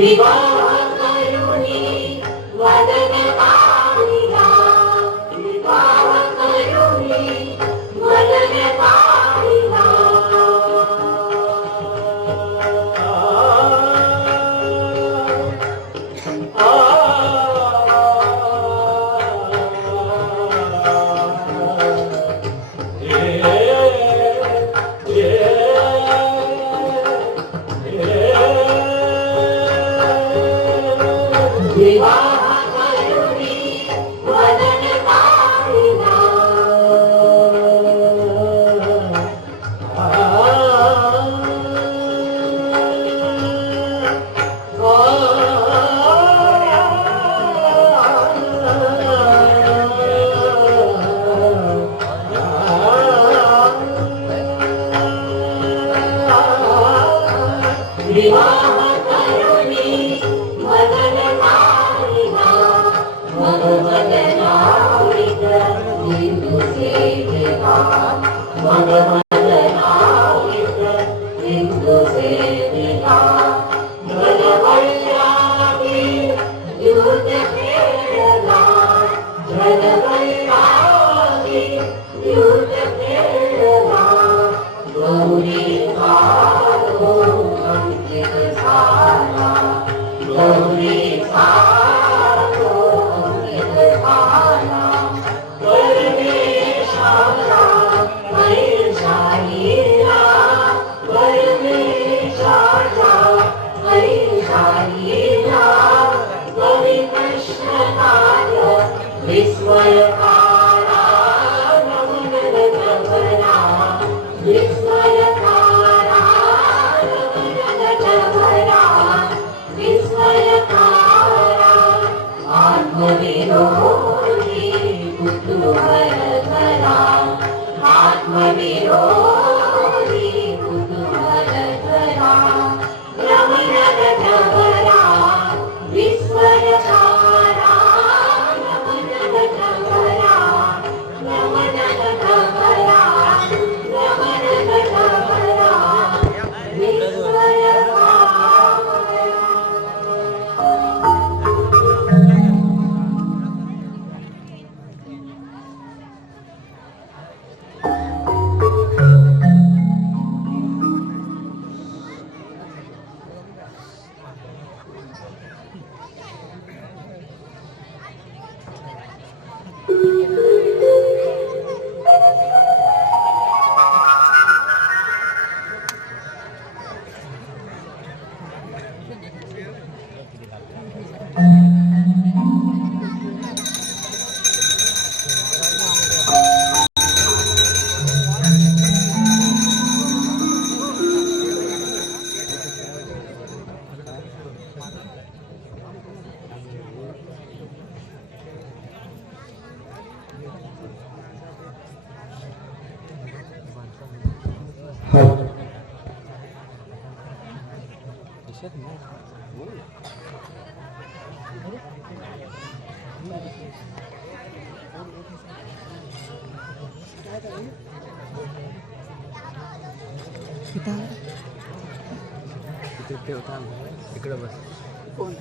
विवाह करुणी वदन पाणिया विवाह करुणी वदन पाणिया विवाह करुणी वदन पाणिया विवाह करुणी वदन पाणिया मगवदनावित सिंधु सेविका मगवदनावित सिंधु सेविका जनवैरागी युद्ध खेळला जनवैरागी युद्ध खेळला गौरी कालो अंकित झाला गौरी कालो अंकित झाला परमेशाला ऐशाईला परमेशाला ऐशाईला कवी कृष्णकाय विस्मयकारा नमन जगभरा विस्मयकारा नमन जगभरा विस्मयकारा आत्मविरोधी कुतूहल धरा आत्मविरोधी कुतूहल धरा रमण जगभरा विस्मयकारा रमण जगभरा रमण जगभरा रमण जगभरा विस्मयकारा इथे होता इकडे बस कोण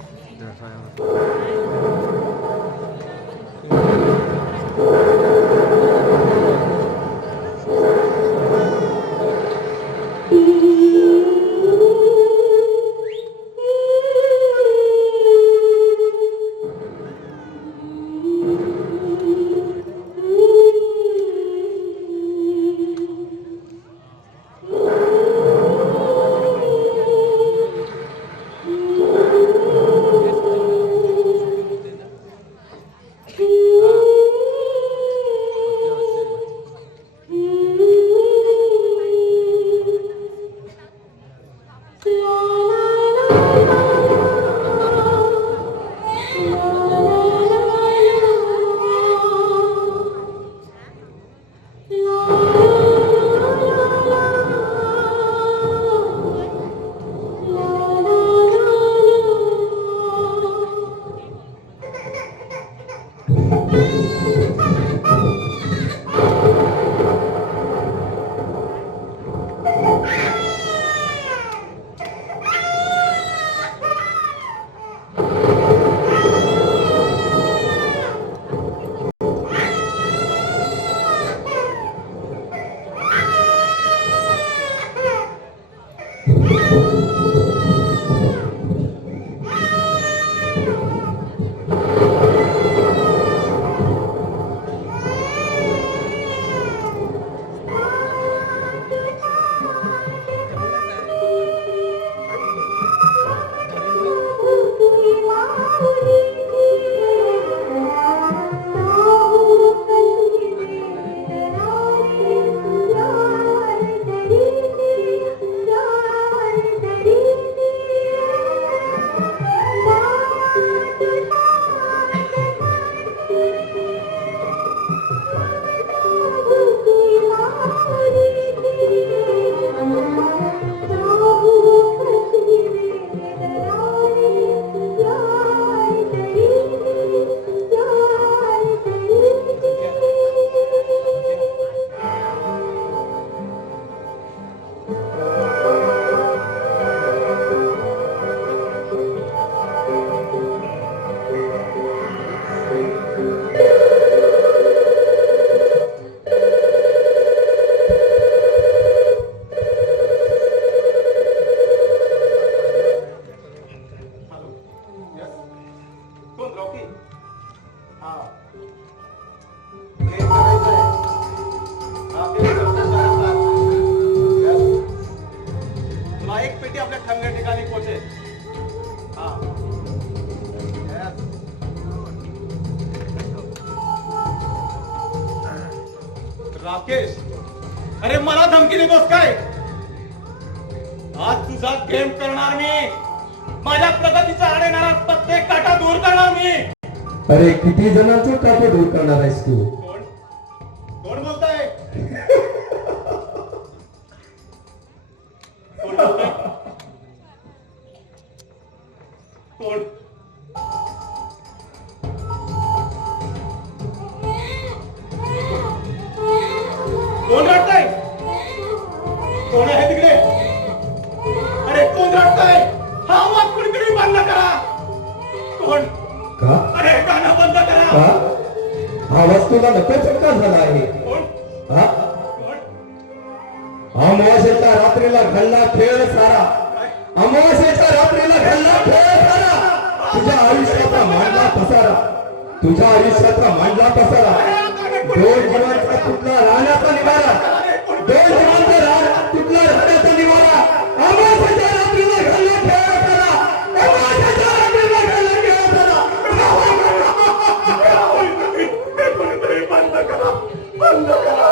राकेश, अरे मला धमकी देतोस काय? आज तुझा गेम करणार मी, माझ्या प्रगतीचा आडेणारा प्रत्येक काटा दूर करणार मी. अरे किती जणांचं काटे दूर करणार आहेस तू? कोण कोण बोलताय? कोण बोलताय? कोण? कोण रडताय? कोण आहे तिकडे? अरे कोण रडताय? हा आवाज कुणीतरी बंद करा. कोण? का? अरे गाणं बंद करा. का? आवाज तुला नको चटका झाला आहे. कोण? हा? कोण? अमावास्येच्या रात्रीला घडला खेळ सारा. अमावास्येच्या रात्रीला घडला खेळ सारा. तुझ्या आयुष्याचा मांडला पसारा. तुझ्या आयुष्याचा मांडला पसारा. दोन जीवांचा तुटला राहण्याचा निवारा. दोन जीवांचा तुटला राहण्याचा निवारा. अमावास्येच्या रात्रीला घडला खेळ सारा. अमावास्येच्या रात्रीला घडला खेळ सारा. कोणीतरी बंद करा, बंद करा.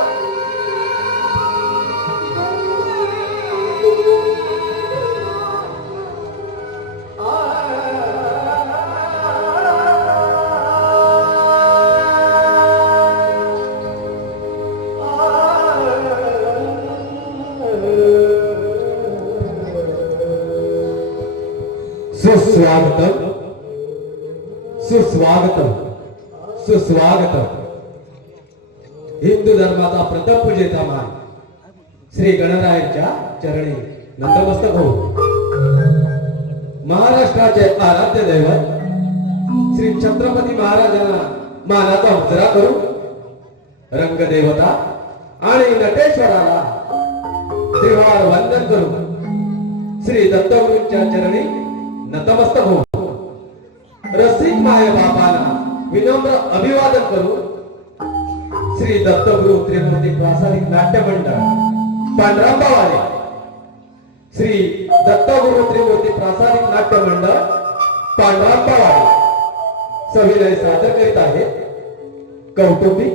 सुस्वागतम, सुस्वागतम, सुस्वागतम. हिंदू धर्माचा प्रथम पूजेचा मान श्री गणरायांच्या चरणी नतमस्तक हो. महाराष्ट्राचे आराध्य दैवत श्री छत्रपती महाराजांना मानाचा मुजरा करू. रंगदेवता आणि नटेश्वराला त्रिवार वंदन करू. श्री दत्तगुरूंच्या चरणी नतमस्तक हो. रसिक माय बापांना विनम्र अभिवादन करू. श्री दत्तगुरु त्रिमूर्ती प्रासादिक नाट्य मंडळ पांढरांबावाले, श्री दत्तगुरु त्रिमूर्ती प्रासादिक नाट्य मंडळ पांढरांबावाले सविनय सादर करीत आहे कौटुंबिक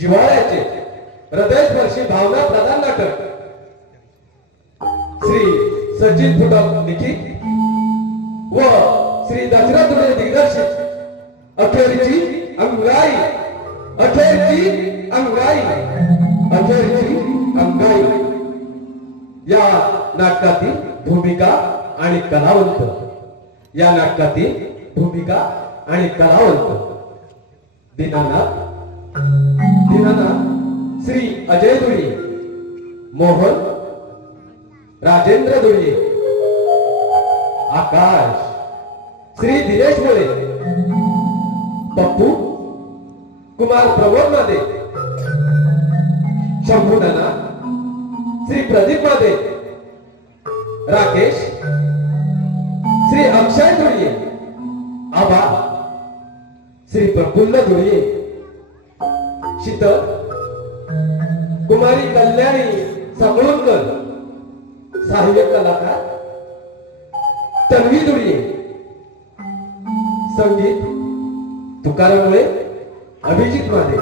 जिव्हाळ्याचे हृदयस्पर्शी भावना प्रधान नाटक. श्री सचिन फुटक लिखित व श्री दशरथ दिग्दर्शित अखेरची अंगाई, अखेरची अंगाई, अखेरची अंगाई या नाटकातील भूमिका आणि कलावंत. या नाटकातील भूमिका आणि कलावंत दीनानाथ, दीनानाथ श्री अजय दुर्ये, मोहन राजेंद्र दुर्ये, आकाश श्री दिनेश मोरे, पप्पू कुमार प्रमोद मादे, शंभू नाना श्री प्रदीप मादे, राकेश, श्री अक्षय धुळिये, आबा श्री प्रफुल्ल धुळिये, शीतल कुमारी कल्याणी सामळुणकर, सहाय्यक कलाकार तन्वी धुळिये, संगीत तुकाराम मुळे, अभिजित माने,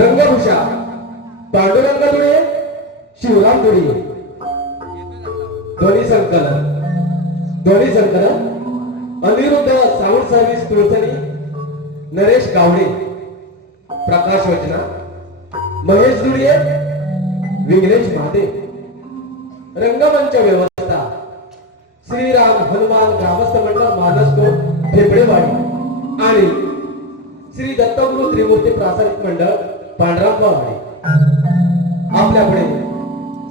रंगभूषा पांडुरंग धुळिये, शिवराम धुळिये, ध्वनी संकलन अनिरुद्ध साऊंड सर्व्हिस तुळसणी, नरेश गावडे, प्रकाश वचना, महेश धुळिये, विघ्नेश महादेव, रंगमंच व्यवस्था श्रीराम हनुमान ग्रामस्थ मंडळ मानसकोट फेफडेवाडी आणि श्री दत्तगुरु त्रिमूर्ती प्रासादिक मंडळ पांढरामवाडी आपल्यापुढे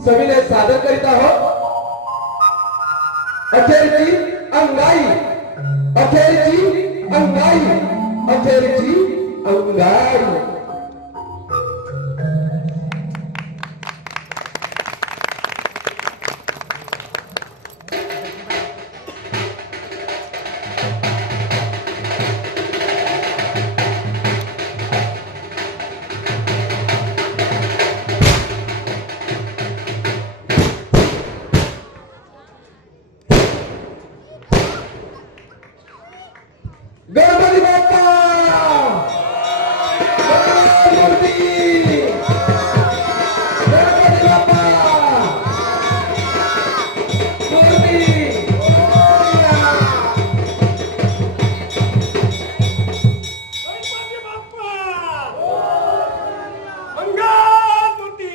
सविनय सादर करीत आहोत अखेरची अंगाई, अखेरची अंगाई, अखेरची अंगाई. गणपती बाप्पा मूर्ती, गणपती बाप्पा मूर्ती. गणपती बाप्पा मंगलमूर्ती.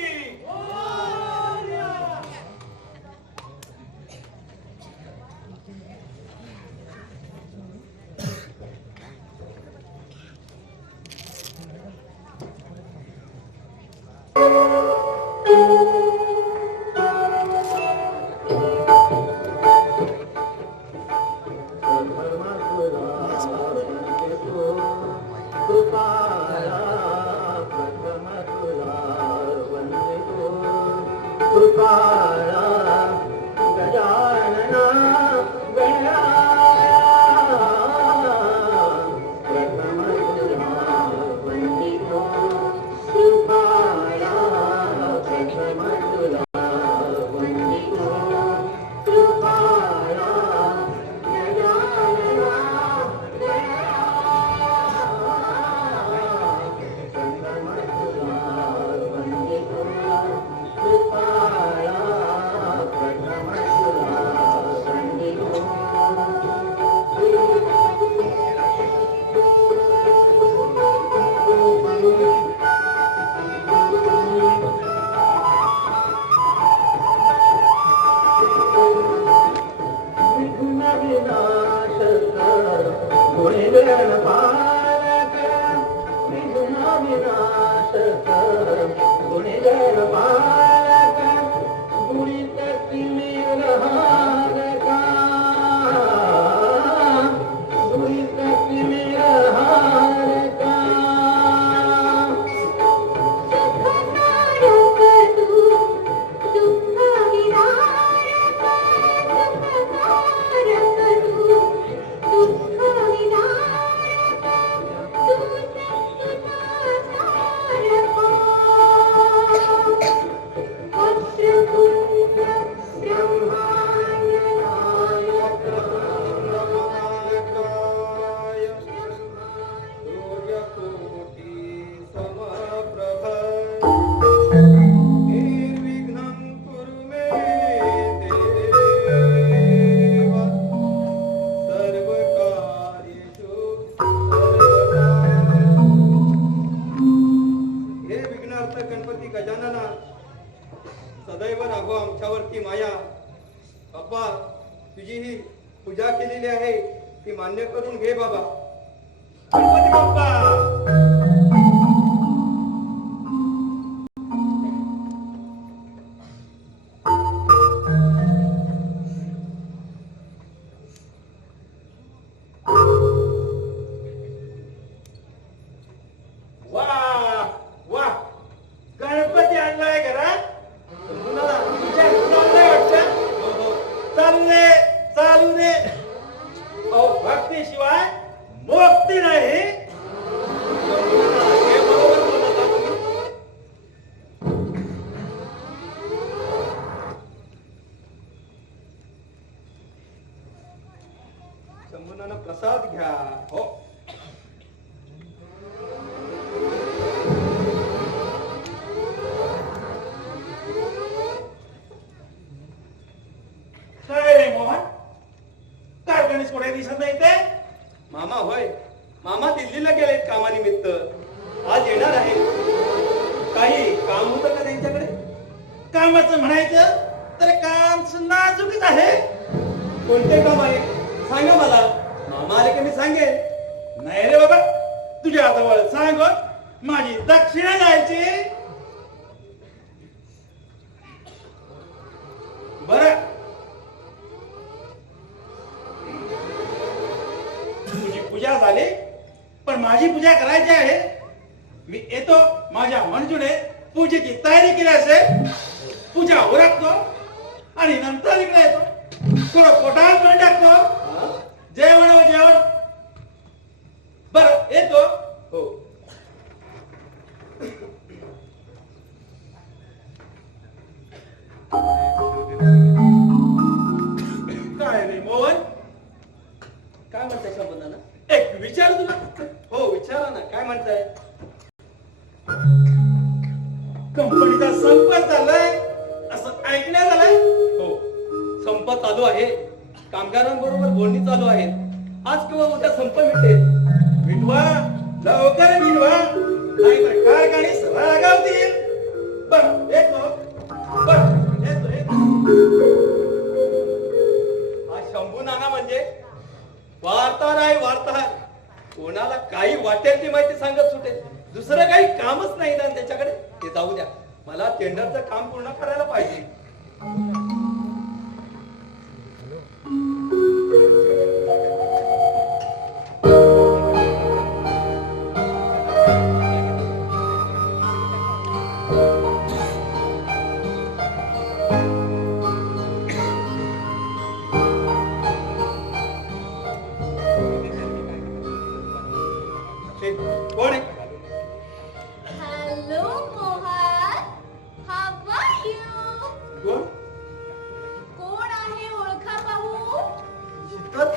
सदैव राहो आमच्यावरती माया. बाप्पा तुझी ही पूजा केलेली आहे ती मान्य करून घे बाबा. गणपती बाप्पा गणपती आणलाय घरात. तुझ्या नाही वाटतं. प्रसाद घ्या. हो. काय रे मोहन, काय गणेश कोठे दिसत नाही ते? मामा होय, मामा दिल्लीला गेलेत कामानिमित्त, आज येणार आहे. काही काम होतं का त्यांच्याकडे? कामाचं म्हणायचं तर काम नाजूकच आहे. कोणते काम आहे सांगा मला, मामा आले की मी सांगेन. नाही रे बाबा, तुझ्या जवळ सांग, माझी दक्षिणा जायची. बर, तुझी पूजा झाली, पण माझी पूजा करायची आहे. मी येतो, माझ्या मंजूने पूजेची तयारी केली असेल, पूजा उरकतो आणि नंतर इकडे येतो. थोडं पोटात पण टाकतो, जेवण व जेवण. बरं, येतो. हो. काय रे मोहन, काय म्हणताय संबंधाना? एक विचार तुला. हो विचारा ना, काय म्हणताय? कंपनीचा संप चाललाय असं ऐकण्यात आलंय. हो, संप चालू आहे, कामगारांबरोबर बोलणी चालू आहे. आज किंवा उद्या संप मिटेल. मिटवा, लवकर मिटवा, नाहीतर कारखाने सरळ लागावतील. बरं, येतो. बरं, येतो. हा शंभू नाना म्हणजे वार्ताहर आहे, वार्ताहर. कोणाला काही वाटेल ती माहिती सांगत सुटेल. दुसरं काही कामच नाही ना त्याच्याकडे. ते जाऊ द्या, मला टेंडरचं काम पूर्ण करायला पाहिजे. ते कोण आहे? Hello Mohan, how are you? कोण? कोण आहे ओळखा पाहू? शीतल?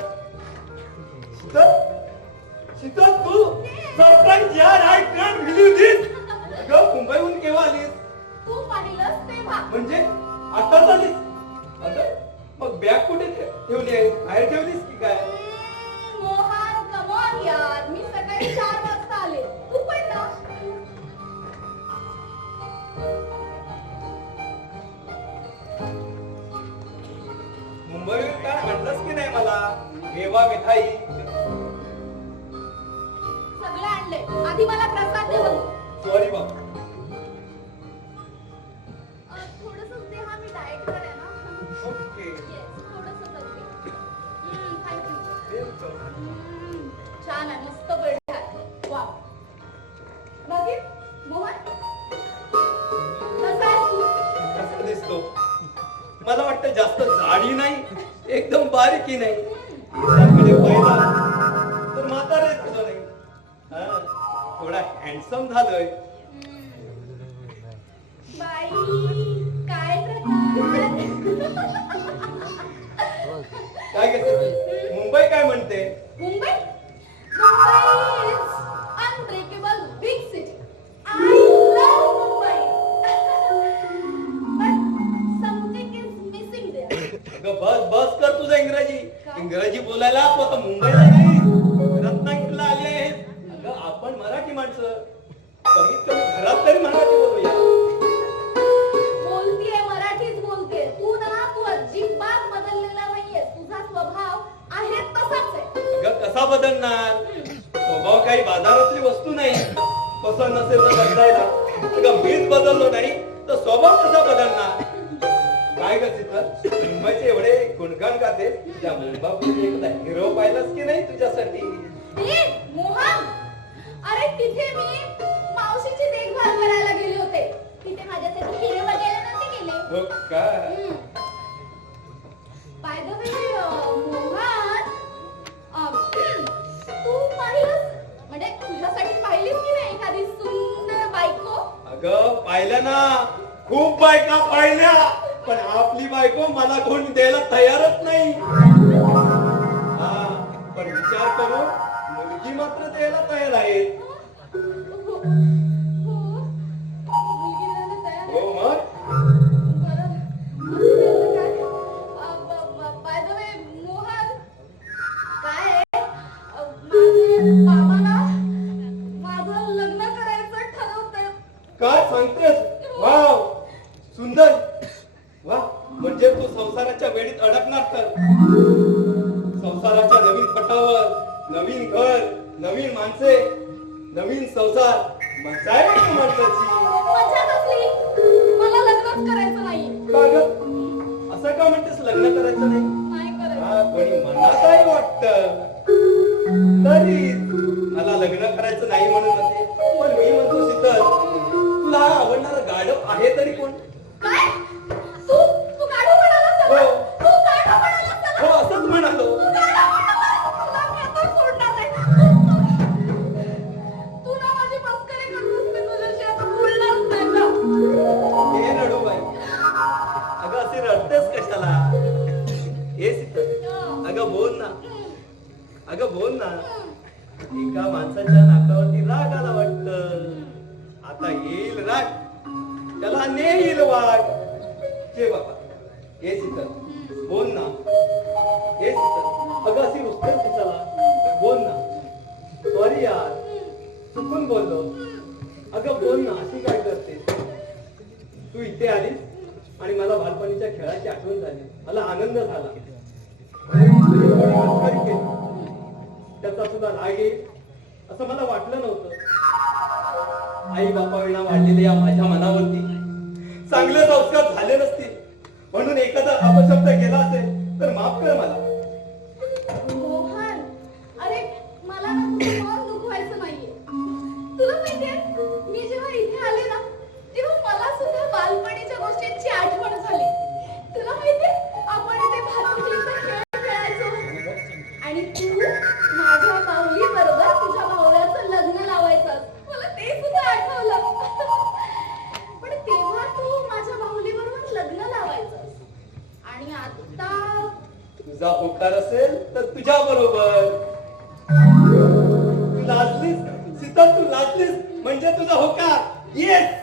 शीतल? शीतल तू? सरप्राईज यार, आय कॅन्ट बिलीव्ह दिस. अगं मुंबईहून केव्हा आलीस? तू पाहिलंस तेव्हा. म्हणजे आताच आलीस? अगं मग बॅग कुठे ठेवली आहे? बाहेर ठेवलीस की काय? मोहन, कम ऑन यार, मी सकाळी 4 वाजता आले, तू पण ना. मुंबईहून काय आणलंस की नाही मला? मेवा मिठाई. सगळं आणलंय, आधी मला प्रसाद दे बघू. सॉरी बाबा. थोडंसं दे, हा मी डाएट वर आहे ना. ओके. येस, थोडंसं दे. थँक्यू. छान आहे, मस्त बर्थडे आहे. वाव. बाकी मोहन, कसा आहेस तू? कसा दिसतो? मला वाटतं जास्त जाडी नाही, एकदम बारीकी नाही. त्याकडे पाहिला तर म्हातारे दिसतो नाही. हा, थोडा हँडसम झालोय. बाई, काय प्रकार. काय घेते? मुंबई काय म्हणते? Mumbai is unbreakable big city. I love Mumbai. But something is missing there. अगं बस बस कर तुझं इंग्रजी. इंग्रजी बोलायला तू आता मुंबईला नाही, रत्नागिरीला आली आहे. अगं आपण मराठी माणसं, कमीत कमी घरात तरी मराठी बोलूया. बोलतीये, मराठीच बोलते. तू अजिबात बदललेला नाहीये. तुझा स्वभाव आहे तसाच आहे. अगं कसा बदलणार? स्वभाव काही बाजारातली वस्तू नाही. पसंत नसेल तर बदलायला. अगं मीच बदललो नाही तर स्वभाव कसा बदलणार? काय ग चित्र, मुंबईचे एवढे गुणगान गाते, त्या मुंबईमध्ये एकदा हिरो पाहिलास की नाही तुझ्यासाठी? मोहन, अरे तिथे मी मावशीची देखभाल करायला गेले होते. तिथे माझ्यासाठी हिरे वगैरे नव्हते गेले. हो का? बाय द वे मोहन, तू पाहिलंस, म्हणजे तुझ्यासाठी पाहिलीस की नाही एखादी सुंदर बायको? अगं पाहिलं ना, खूप बायका पाहिल्या, पण आपली बायको मला कोण द्यायला तयारच नाही. हा, पण विचार विचार करून मुलगी मात्र द्यायला तयार आहेत. हो, मुलगी द्यायला तयार हो आहे. मग बरं, असं काय? By the way, मोहन, काय आहे? माझे बाबा ना माझं लग्न करायचं ठरवतात. काय सांगतेस? वाव सुंदर. वा म्हणजे तू संसाराच्या वेळीत अडकणार तर. संसाराच्या नवीन पटावर नवीन घर, नवीन माणसे, नवीन संसार. मजा आहे का माणसाची? मजा कसली? मला लग्नच करायचं नाही. का ग? असं का म्हणतेस लग्न करायचं नाही? नाही करायचं. हा पण मनात काय वाटत तरी मला लग्न करायचं नाही म्हणून म्हणते. पण मी म्हणतो शीतल, तुला आवडणारं गाढव आहे तरी कोण? काय? तू गाढव म्हणालास हो. मला? तू गाढव म्हणालास मला? हो असंच म्हणालो. तू गाढव म्हणालास? तुला मी आता सोडणार नाही. तू ना माझी मस्करी करतोस. मी तुझ्याशी आता बोलणारच नाही का? हे रडू बाई. अगं असे रडतेस कशाला? हे शीतल, अगं बोल ना. अगं बोल ना. एका माणसाच्या नाकावरती राग आला वाटत. आता येईल राग, त्याला नेईल वाट. हे बाबा हे शीतल बोल ना. हे शीतल, अगं अशी रुसतेस कशाला? बोल ना. सॉरी यार, चुकून बोललो. अगं बोल ना, अशी काय करते? तू इथे आलीस आणि मला बालपणीच्या खेळाची आठवण झाली. मला आनंद झाला. तुझी थोडी मस्करी केली, त्याचा तुला राग येईल असं मला वाटलं नव्हतं. आई बापा विना वाढलेल्या या माझ्या मनावरती चांगले संस्कार झाले नसतील म्हणून एखादा अपशब्द केला असेल तर माफ कर मला. मोहन, अरे मला ना तुझं मन दुखवायचं नाहीये. तुला माहितीये, मी जेव्हा इथे आले ना तेव्हा मला सुद्धा बालपणीच्या गोष्टींची आठवण झाली. तुला माहितीये, आपण इथे भातुकलीचा खेळ खेळायचो आणि तू माझ्या बाहुली बरोबर तुझ्या भावल्याचं लग्न लावायचं. मला ते सुद्धा आठवलं. पण तेव्हा तू माझ्या बाहुली बरोबर लग्न लावायचं आणि आता तुझा होकार असेल तर तुझ्या बरोबर. तू लाजलीस सीता, तू लाजलीस म्हणजे तुझा होकार. येस.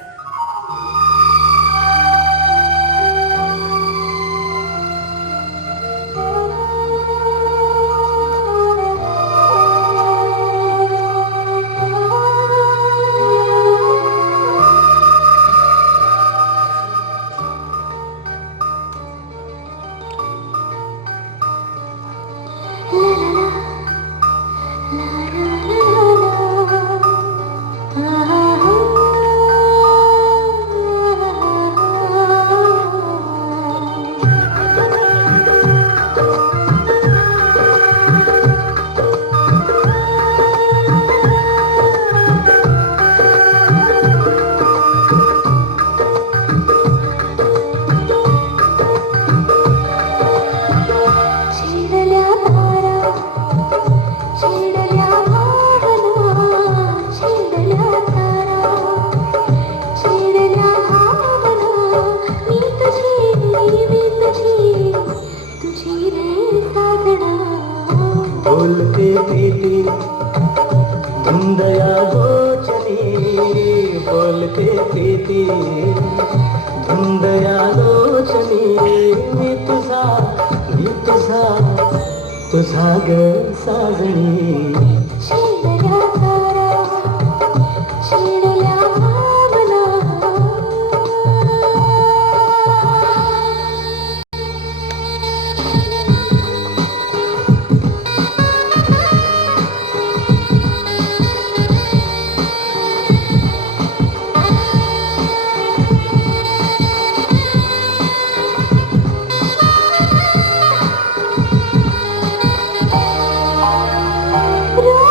बोलते प्रीति धुंदया गोचरी, बोलते प्रीति धुंदया गोचरी. मी तुझा तुझा ग साजणी. शिरल्या तारा, शिरल्या भावना. रोज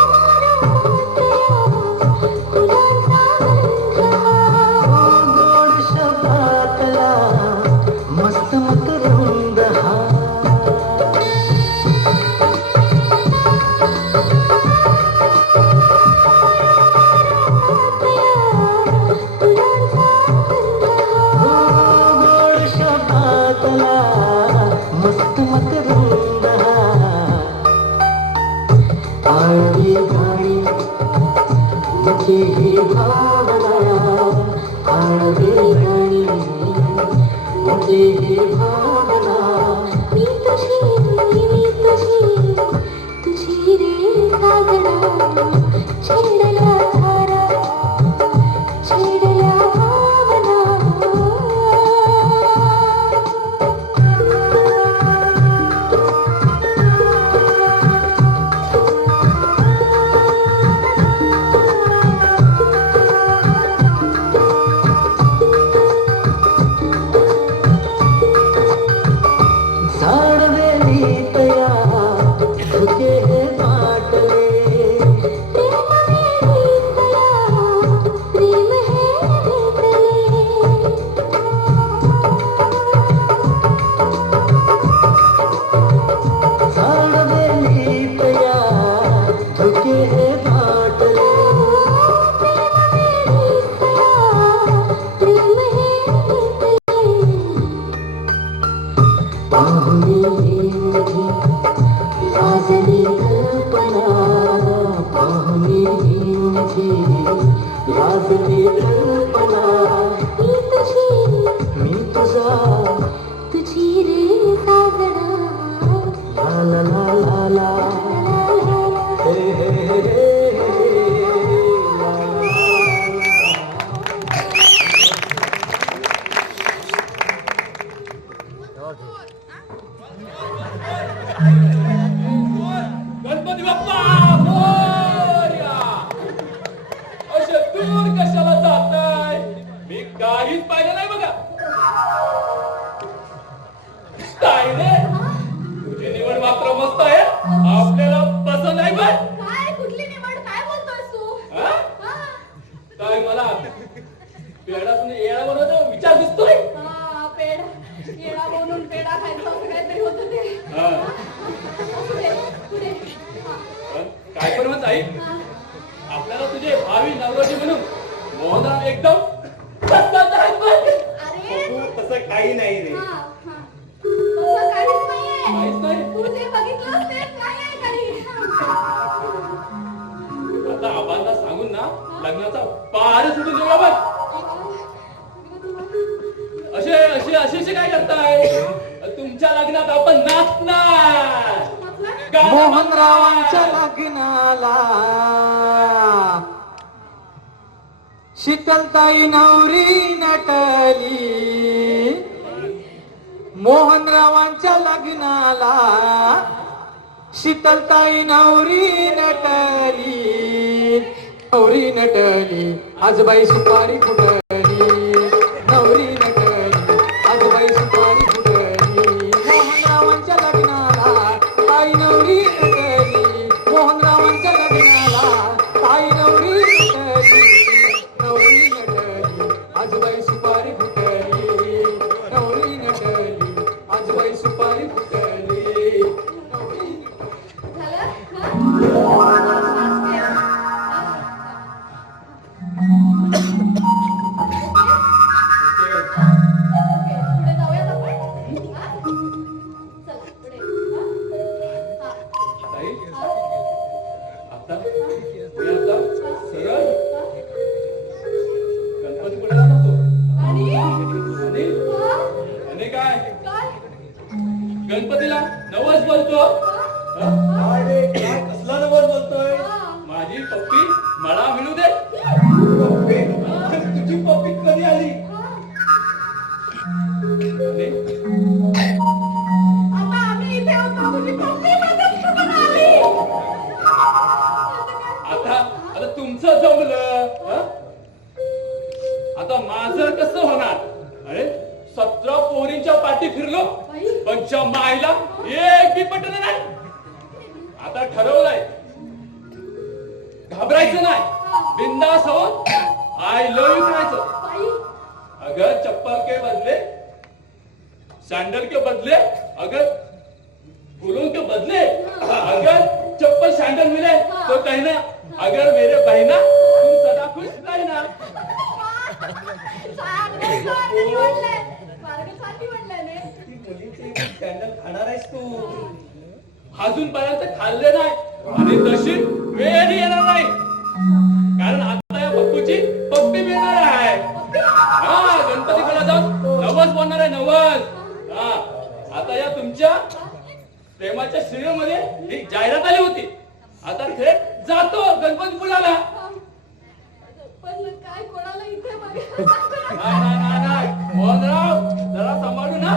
माझी ही भावना आणवेगळी माझी ही भावना मी तुझी रे साजना छेडल्या धारा छेडल्या भावना झाडवेली तया धुके हे माटले प्रेम है झाडवेली तया धुके हे माटले पाहुणी माझी लाजली कल्पना पाहुणी माझी लाजली कल्पना मी तुझा तुझी रे साजना ला ला ला ला हे हे हे हे ला गणपती बाप्पा मोरया. असे दूर कशाला जाताय? मी काहीच पाहिलं नाही बघा. काय रे? तुझी निवड मात्र मस्त आहे. आपल्याला पसंत आहे पण काय कुठली निवड काय बोलतोयस तू हा? हा काय मला पेडातून येळा बनवतो विचार दिसतोय. हा, पेढा येडा बनवून पेढा खायचा असं काहीतरी होतं ते हा. पुढे पुढे हा, पण काय पण म्हणत आई हा. आपल्याला तुझे भावी नवरोजी म्हणून मोहनराव एकदम पसंत आहेत पण. अरे तसं काही नाही रे. हा, हा. तसं काहीच नाहीये. काहीच नाही? तू जे बघितलंस तेच नाहीये काही. आता आबांना सांगून ना लग्नाचा पार सुटून देऊया बघ. असे असे असे असे काय करताय? तुमच्या लग्नात आपण नाचणार. गाणं मोहनरावांच्या म्हणणार. लग्नाला शीतलताई नवरी नटली मोहनरावांच्या लग्नाला शीतलताई नवरी नटली आजबाई सुपारी फुटली नवरी नटली आजबाई सुपारी फुटली मोहनरावांच्या लग्नाला ताई नवरी नटली मोहनरावांच्या लग्नाला ताई नवरी नटली आजबाई सुपारी फुटली नवरी नटली आजबाई सुपारी फुटली झालं? ओके, पुढे जाऊयात आपण? हा? चल, पुढे. हा? हा. ताई, हा? आता मी आता सरळ हा? गणपतीपुळेला जातो. आणि? आणि हा? आणि काय काय? गणपतीला नवस बोलतो. हा? काय रे काय कसला नवस बोलतोय? हा. माझी पप्पी मला मिळू दे. पप्पी? तुझी पप्पी कधी आली? हा? आणि आता आम्ही इथे होतो, तुझी पप्पी मध्येच कुठून आली? आता आता तुमचं जमलं हं? आता माझं कसं होणार? अरे 17 पोरींच्या पाठी फिरलो बाई. पण च्या माईला एक बी पटलं नाही. आता ठरवलंय घाबरायचं नाही. बिंदास होऊन आय लव्ह यू म्हणायचं. बाई, अगर चप्पल के बदले सैंडल के बदले अगर फूलों के बदले अगर चप्पल सैंडल मिले तो कहना अगर मेरे बहना तुम सदा खुश रहना. चांगलं चांगलं निवडलंय. मार्ग छान निवडलाय रे. सॅन्डल खाणार आहेस तू? अजूनपर्यंत खाल्ले नाही आणि तशी वेळ येणार नाही कारण आता आता या तुमच्या प्रेमाच्या सिरियल मध्ये एक जाहिरात आली होती. आता थेट जातो गणपतीपुळ्याला. पण काय कोणाला इथे बघायला नाही मोहनराव, जरा सांभाळू ना.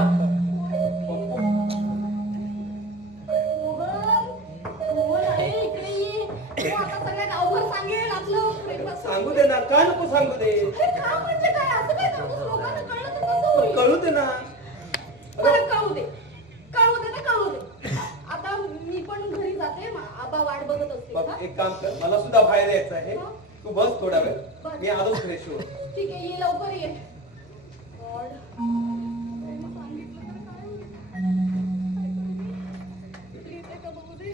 मोहन अरे इकडे ये. तू आता सगळ्या गावभर सांगेल आपलं प्रेमाचं. सांगू दे ना, का नको सांगू दे? अरे का म्हणजे काय असं काय करतोस? लोकांना कळलं तर कसं होईल? कळू दे ना. बरं कळू दे तर कळू दे. आता मी पण घरी जाते. आबा वाट बघत असतील बघ, ना? एक काम कर, मला सुद्धा बाहेर यायचं आहे. हा. तू बस थोडा वेळ, बरं. मी आलो फ्रेश होऊन. ठीक आहे ये लवकर ये. गॉड. प्रेम सांगितलं तर काय होईल? काय करू? इकडे येते का बघू दे.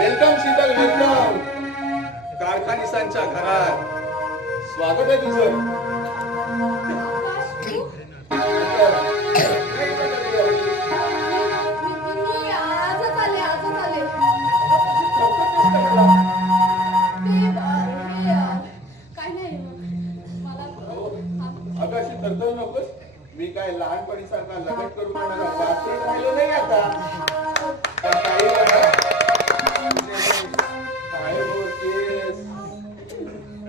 वेलकम शीतल, वेलकम कारखानिसांच्या घरात. स्वागत आहे तुझं. आकाश, तू? मी आजच आले. काय नाही मला अगं अशी तरतळ नकोस. मी काय लहानपणी सारखा लगट करून राहिलो नाही आता. काही काय बोलतेस?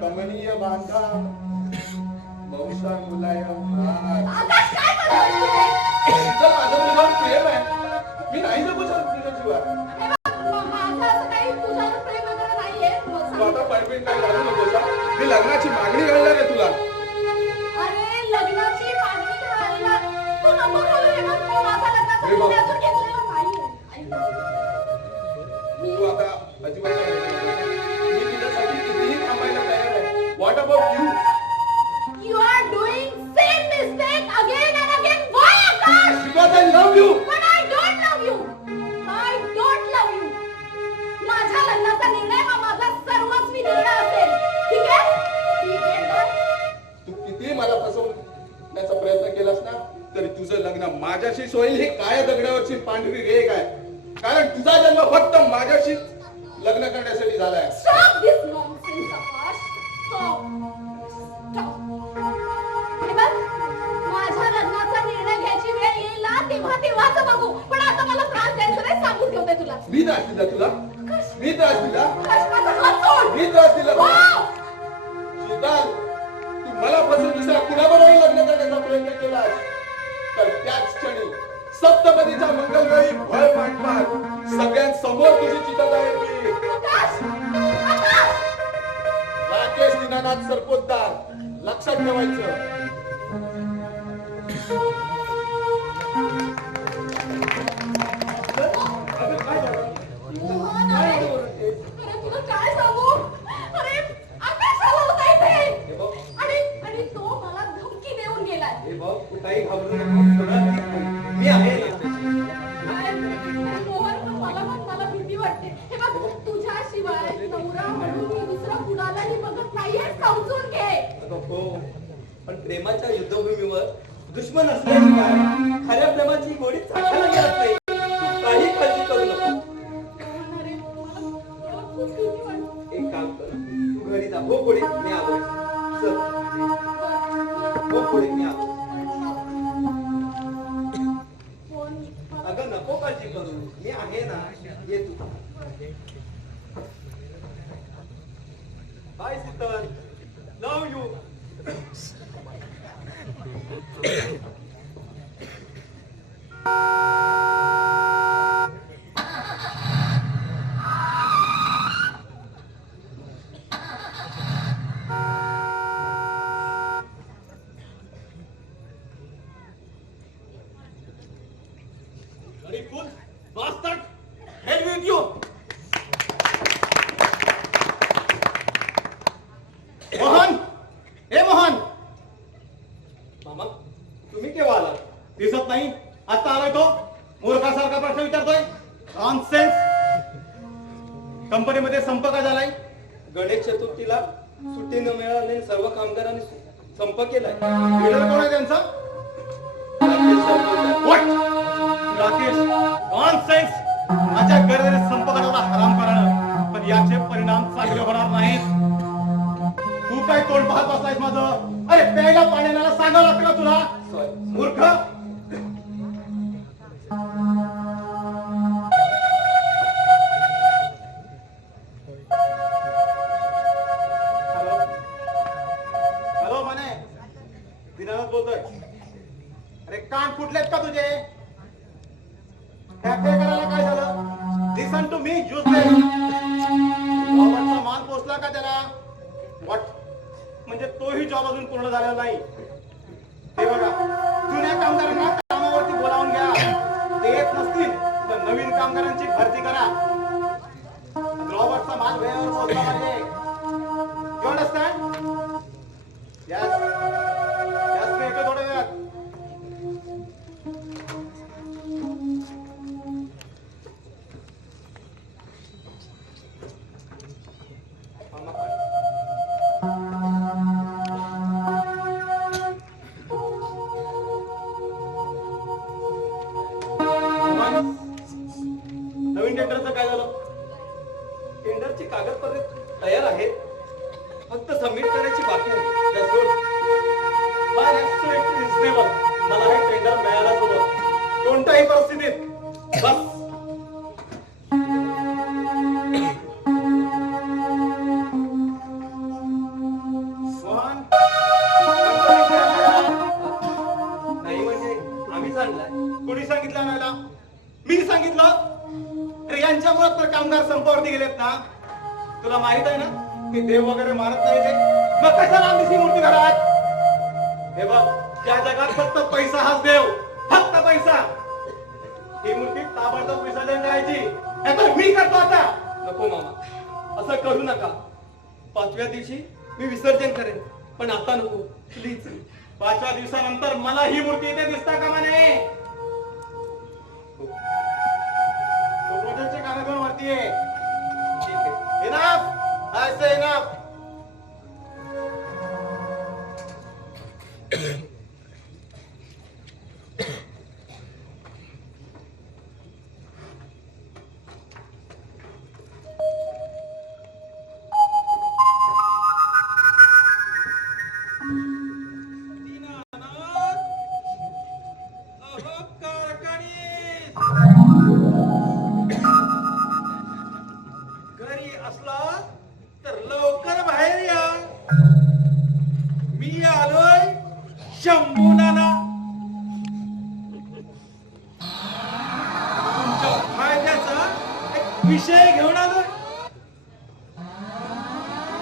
कमनीय बांधव, बहुशा मुलायम हात. आकाश काय बोलतोय? चल, माझं तुझ्यावर प्रेम आहे. मी नाही जगू शकत तुझ्याशिवाय. माझं असं काही तुझ्यावर प्रेम वगैरे नाहीये. तू आता पायपीट काय घालू नकोस हा. मी लग्नाची मागणी घालणार आहे तुला. अरे लग्नाची मागणी घालणार. तू नको बोलू रे. तू माझा लग्नाचा हे बघ. निर्णय अजून घेतलेला नाहीये. तू आता अजिबात नाही बोलू नकोस. मी तुझ्यासाठी कितीही थांबायला तयार आहे. What about you? You are doing same mistake again and again. Why, Akash? Because I love you. But I don't love you. I don't love you. माझ्या लग्नाचा निर्णय हा माझा सर्वस्वी निर्णय असेल. ठीक आहे? ठीक आहे ना? तू किती मला फसवण्याचा प्रयत्न केलास ना, तरी तुझं लग्न माझ्याशीच होईल. ही काळ्या दगडावरची पांढरी रेघ आहे. कारण तुझा जन्म फक्त माझ्याशी लग्न करण्यासाठी झालाय. Stop this nonsense, Akash. Stop. Stop. हे बघ, माझ्या लग्नाचा निर्णय घ्यायची वेळ येईल ना, तेव्हाच बघू. पण आता मला त्रास द्यायचा नाही, सांगून ठेवते तुला. मी त्रास दिला तुला? आकाश, मी त्रास दिला? आकाश, माझा हात सोड. मी त्रास दिला तुला? हो. शीतल, तू मला फसवून दुसऱ्या कुणाबरोबर लग्न करण्याचा प्रयत्न केलास, तर त्याच क्षणी सप्तपदीच्या मंगलवेळी भळ मांडणार सगळ्यांसमोर तुझी चिताबाहेर मी. आकाश, आकाश. राकेश दीनानाथ सरपोतदार, लक्षात ठेवायचं. मोहन, अरे तुला काय सांगू? अरे आकाश आला होता इथे. आणि तो मला धमकी देऊन गेलाय. हे बघ, तू काही घाबरू नको. सगळं ठीक होईल. मी आहे ना. मोहन, मला भीती वाटते. हे बघ, तुझ्याशिवाय नवरा म्हणून मी दुसरा कुणालाही बघत नाहीये. समजून घे. अगं हो, पण प्रेमाच्या युद्धभूमीवर दुश्मन असल्याने काय खऱ्या प्रेमाची गोडी चाखायला मिळत नाही. काही काळजी करू नको. मोहन, अरे मला खूप भीती वाटते. एक काम कर, तू घरी जा. हो पुढे, मी आलोय. चल, हो पुढे, मी आलो. अगं नको काळजी करू, मी आहे ना. ये तू. Bye Sheetal, love you. Very cool. Bastard. Hell with you. Mohan, हे मोहन, मामा, तुम्ही केव्हा आलात? दिसत नाही? आता आलाय तो मूर्खासारखा प्रश्न विचारतोय. नॉनसेन्स. कंपनीमध्ये संप का झालाय? गणेश चतुर्थीला सुट्टी न मिळाल्याने सर्व कामगारांनी संप केलाय. लीडर कोण आहे त्यांचा? माझ्या गरजेने संप करायला हराम करणं, पण याचे परिणाम चांगले होणार नाहीत. तू काय तोंड पाहत बसलायस माझं? अरे प्यायला पाण्याला सांगावं लागतं का तुला? मूर्ख. हॅलो हॅलो माने, दिनानाथ बोलतोय. अरे कान फुटलेत का तुझे? कॅफे करायला काय झालं? लिसन टू मी, ज्यूस दे. रॉबर्टचा माल पोचला का त्याला? व्हॉट? म्हणजे तोही जॉब अजून पूर्ण झालेला नाही. हे बघा, जुन्या कामगारांना कामावरती बोलावून घ्या. ते येत नसतील तर नवीन कामगारांची भरती करा. रॉबर्टचा माल वेळेवर पोहोचला पाहिजे. You understand? यस यस, मी येतो थोड्या वेळात. नवीन टेंडरचं काय झालं? टेंडरची कागदपत्रे तयार आहेत, फक्त सबमिट करायची बाकी आहे. That's good. Fine, absolutely reasonable. मला हे टेंडर मिळायलाच होतं, कोणत्याही परिस्थितीत. बस. मोहन, नाही म्हणजे आम्हीच आणलाय. कोणी सांगितलं आणायला? मी सांगितलं? अरे यांच्यामुळे तर कामगार संपावरती गेलेत ना. तुला माहित आहे ना की देव वगैरे मानत नाही ते. मग कशाला आणलीस ही मूर्ती घरात? हे बघ, या जगात फक्त पैसा हाच देव, फक्त पैसा. ही मूर्ती ताबडतोब विसर्जन करायची, नाहीतर मी करतो आता. नको मामा, असं करू नका. 5व्या दिवशी मी विसर्जन करेन, पण आता नको प्लीज. 5व्या दिवसानंतर मला ही मूर्ती इथे दिसता कामा नये. प्रोजेक्टचे कागद घेऊन वरती आहे. ठीक आहे. Enough, I say enough. घरी असला तर लवकर बाहेर या. मी आलोय शंभू नाना. तुमच्या फायद्याचा एक विषय घेऊन आलोय.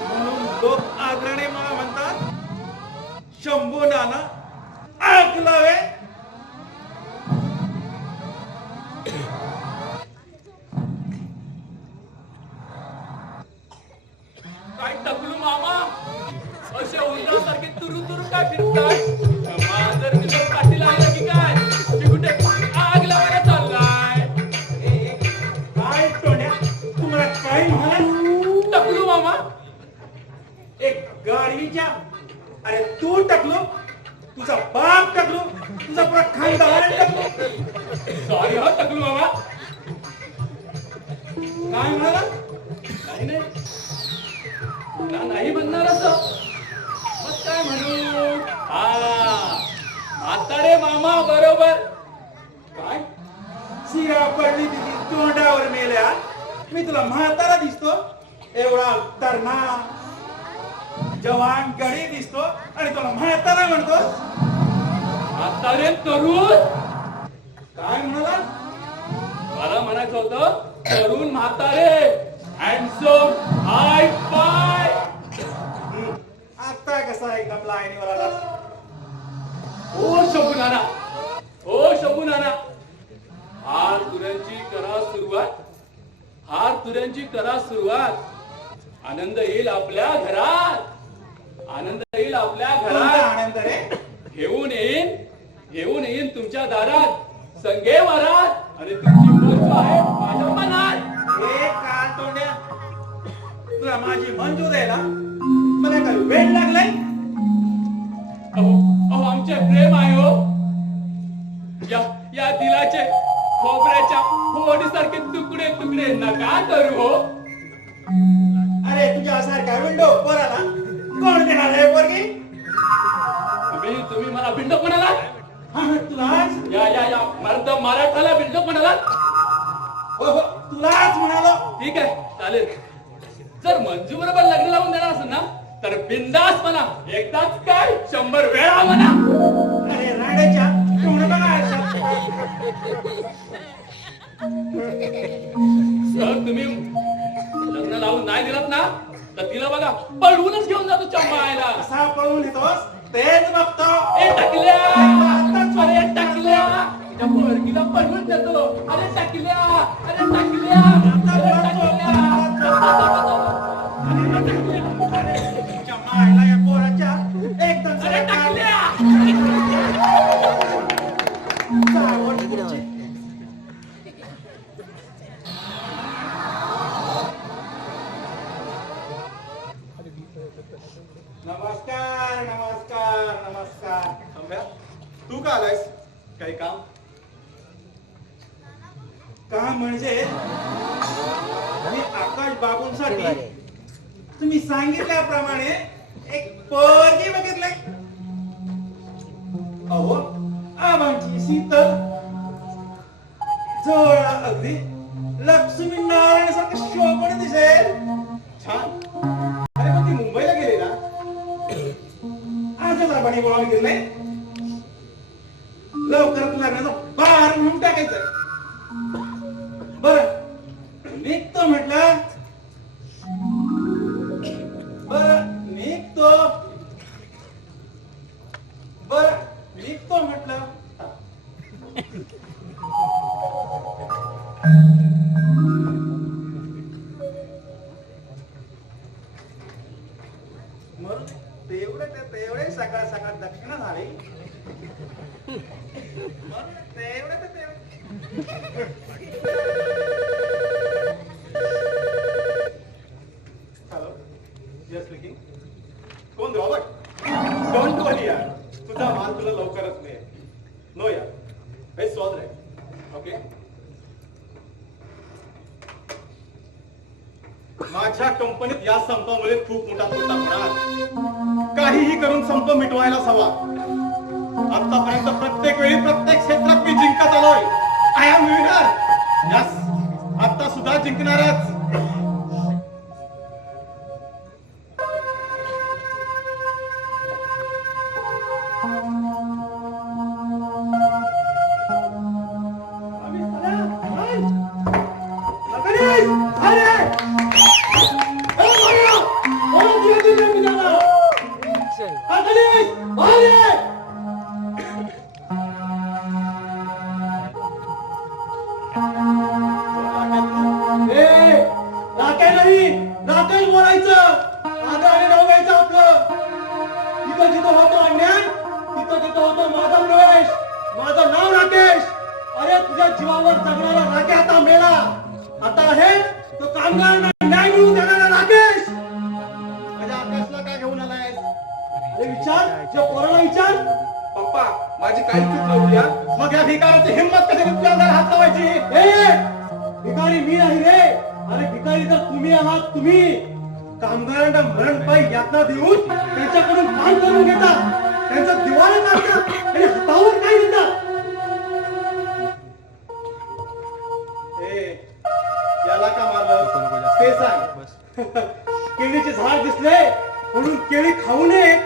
म्हणून लोक आदरणे मला म्हणतात शंभू नाना ऐकलावे. काय टकलू मामा, असे उंदरासारखे तुरु तुरु काय फिरताय? माझर मित्र पाठीला आला की काय? मी कुठे आग लावायला चाललाय? काय टोण्या, तुम्हाला काय म्हणाला? टकलू मामा, एक गाडीच्या, अरे तू टाकलो, तुझा बाप टाकलो, तुझा पुरा खानदान टाकलो. सॉरी हा टकलू मामा. काय म्हणाला? काही नाही, पुन्हा नाही म्हणणार असं. मग काय म्हणू? आता रे मामा बरोबर. काय शिरा पडली तिची तोंडावर मेल्या. मी तुला म्हातारा दिसतो? एवढा तरणा जवान गडी दिसतो आणि तुला म्हातारा म्हणतोस? आता रे तरुण. काय म्हणाला? मला म्हणायचं होतं तरुण म्हातारे. हँडसम हाय फाय. आता कसा एकदम लाईनीवर आला? ओ शंभू नाना, ओ शंभू नाना, हार तुऱ्यांची करा सुरुवात. हार तुऱ्यांची करा सुरुवात. आनंद येईल आपल्या घरात. आनंद येईल आपल्या कोणता घरात. आनंद रे? घेऊन येईन तुमच्या दारात. संगे वरात आणि तुमची मंजू आहे माझ्या मनात. हे का तोंड्या, तुला माझी मंजू द्यायला मला काय वेळ लागलाय? अहो अहो आमचे प्रेम आहे हो. या या दिलाचे खोबऱ्याच्या फोडीसारखे तुकडे तुकडे नका करू हो. अरे तुझ्या सारखा विंडो पोराला कोण देणार आहे पोरगी? तुम्ही मला बिंडोक म्हणाला? तुलाच या मर्द मराठाला बिंडोक म्हणाला? हो तुलाच म्हणालो. ठीक आहे, चालेल. जर मंजू बरोबर लग्न लावून देणार असेल ना तर बिंदास म्हणा. एकदाच काय 100 वेळा म्हणा. अरे रांडेच्या तोंड बघा. जर तुम्ही लग्न लावून नाही दिलात ना तर तिला बघा पळवूनच घेऊन जातो चंपायला. कसा पळून येतोस तेच बघतो. ए टाकल्या, अरे टाकल्या, त्या पोरगीला पळवून देतो. अरे टाकल्या, अरे टाकल्या, अरे टाकल्या. तुझ्या मायला या पोराच्या एकदम अरे टाकल्या. नमस्कार नमस्कार नमस्कार. थांब्या, तू का आलायस? काही काम? काम म्हणजे मी आकाश बाबूंसाठी तुम्ही सांगितल्याप्रमाणे एक पोरगी बघितलंय. अहो आबांची शीतल जवळ अगदी लक्ष्मी नारायण सारखं शोभून दिसेल. छान. अरे पण ती मुंबईला गेली ना? आमच्या साहेबांनी बोलावून गेले लवकरच लग्नाचं बाहेर म्हणून टाकायचं. बरं निघतो म्हटलं. बरं निघतो म्हटलं. मग तेवढे सकाळ सकाळ दक्षिणा झाली. मग तेवढे हॅलो, येस स्पीकिंग. कोण रॉबर्ट? डोंट वरी यार, तुझा माल तुला लवकरच मिळेल. नो यार, हे सॉल्व राईट. ओके, माझ्या कंपनीत या संपामुळे खूप मोठा तोटा होणार. काहीही करून संप मिटवायलाच हवा. आतापर्यंत प्रत्येक वेळी प्रत्येक क्षेत्रात मी जिंकत आलोय. I am winner. यस, आता सुद्धा जिंकणारच. पप्पा माझी काही चूक नव्हती हा. मग या भिकाराची हिंमत कधी तुझ्या हात लावायची? भिकारी मी नाही रे. अरे भिकारी तर तुम्ही आहात. तुम्ही कामगारांना मरण पायी यातना देऊन त्यांच्याकडून काम करून घेता, त्यांचा दिवाळा काढता आणि हातावर काय देता. याला का मारलं ते सांग. केळीचे झाड दिसले म्हणून केळी खाऊ नये.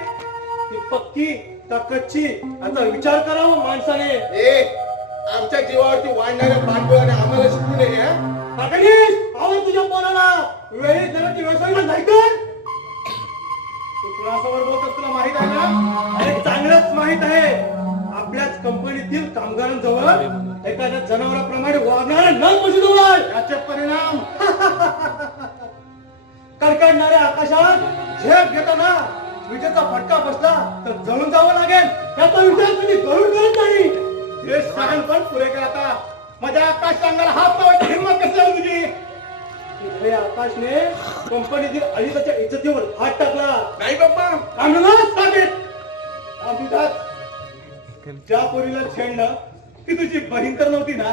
ती पक्की का कच्ची याचा विचार करावा माणसाने. आमच्या जीवावरती वाढणाऱ्या पाठबळाने आम्हाला शिकू नये. आवाज तुझ्या पोराला वेळेत देण्याची व्यवसाय नाही कर. तू कुणासमोर बोलतोस तुला माहित आहे ना? अरे चांगलंच माहित आहे. आपल्याच कंपनीतील कामगारांजवळ एखाद्या जनावराप्रमाणे वागणाऱ्या नरपशूजवळ याचे परिणाम कडकडणाऱ्या आकाशात झेप घेताना विजेचा फटका बसला तर जळून जावं लागेल याचा विचार तुम्ही करून करत नाही. हे साधन पण पुरे कर. आता माझ्या आकाश सांगायला हात लावायची हिंमत कशी झाली तुझी? हे आकाशने कंपनीतील अलिताच्या इज्जतीवर हात टाकला. नाही पप्पा. ज्या पोरीला छेडणं ती तुझी बहीण तर नव्हती ना?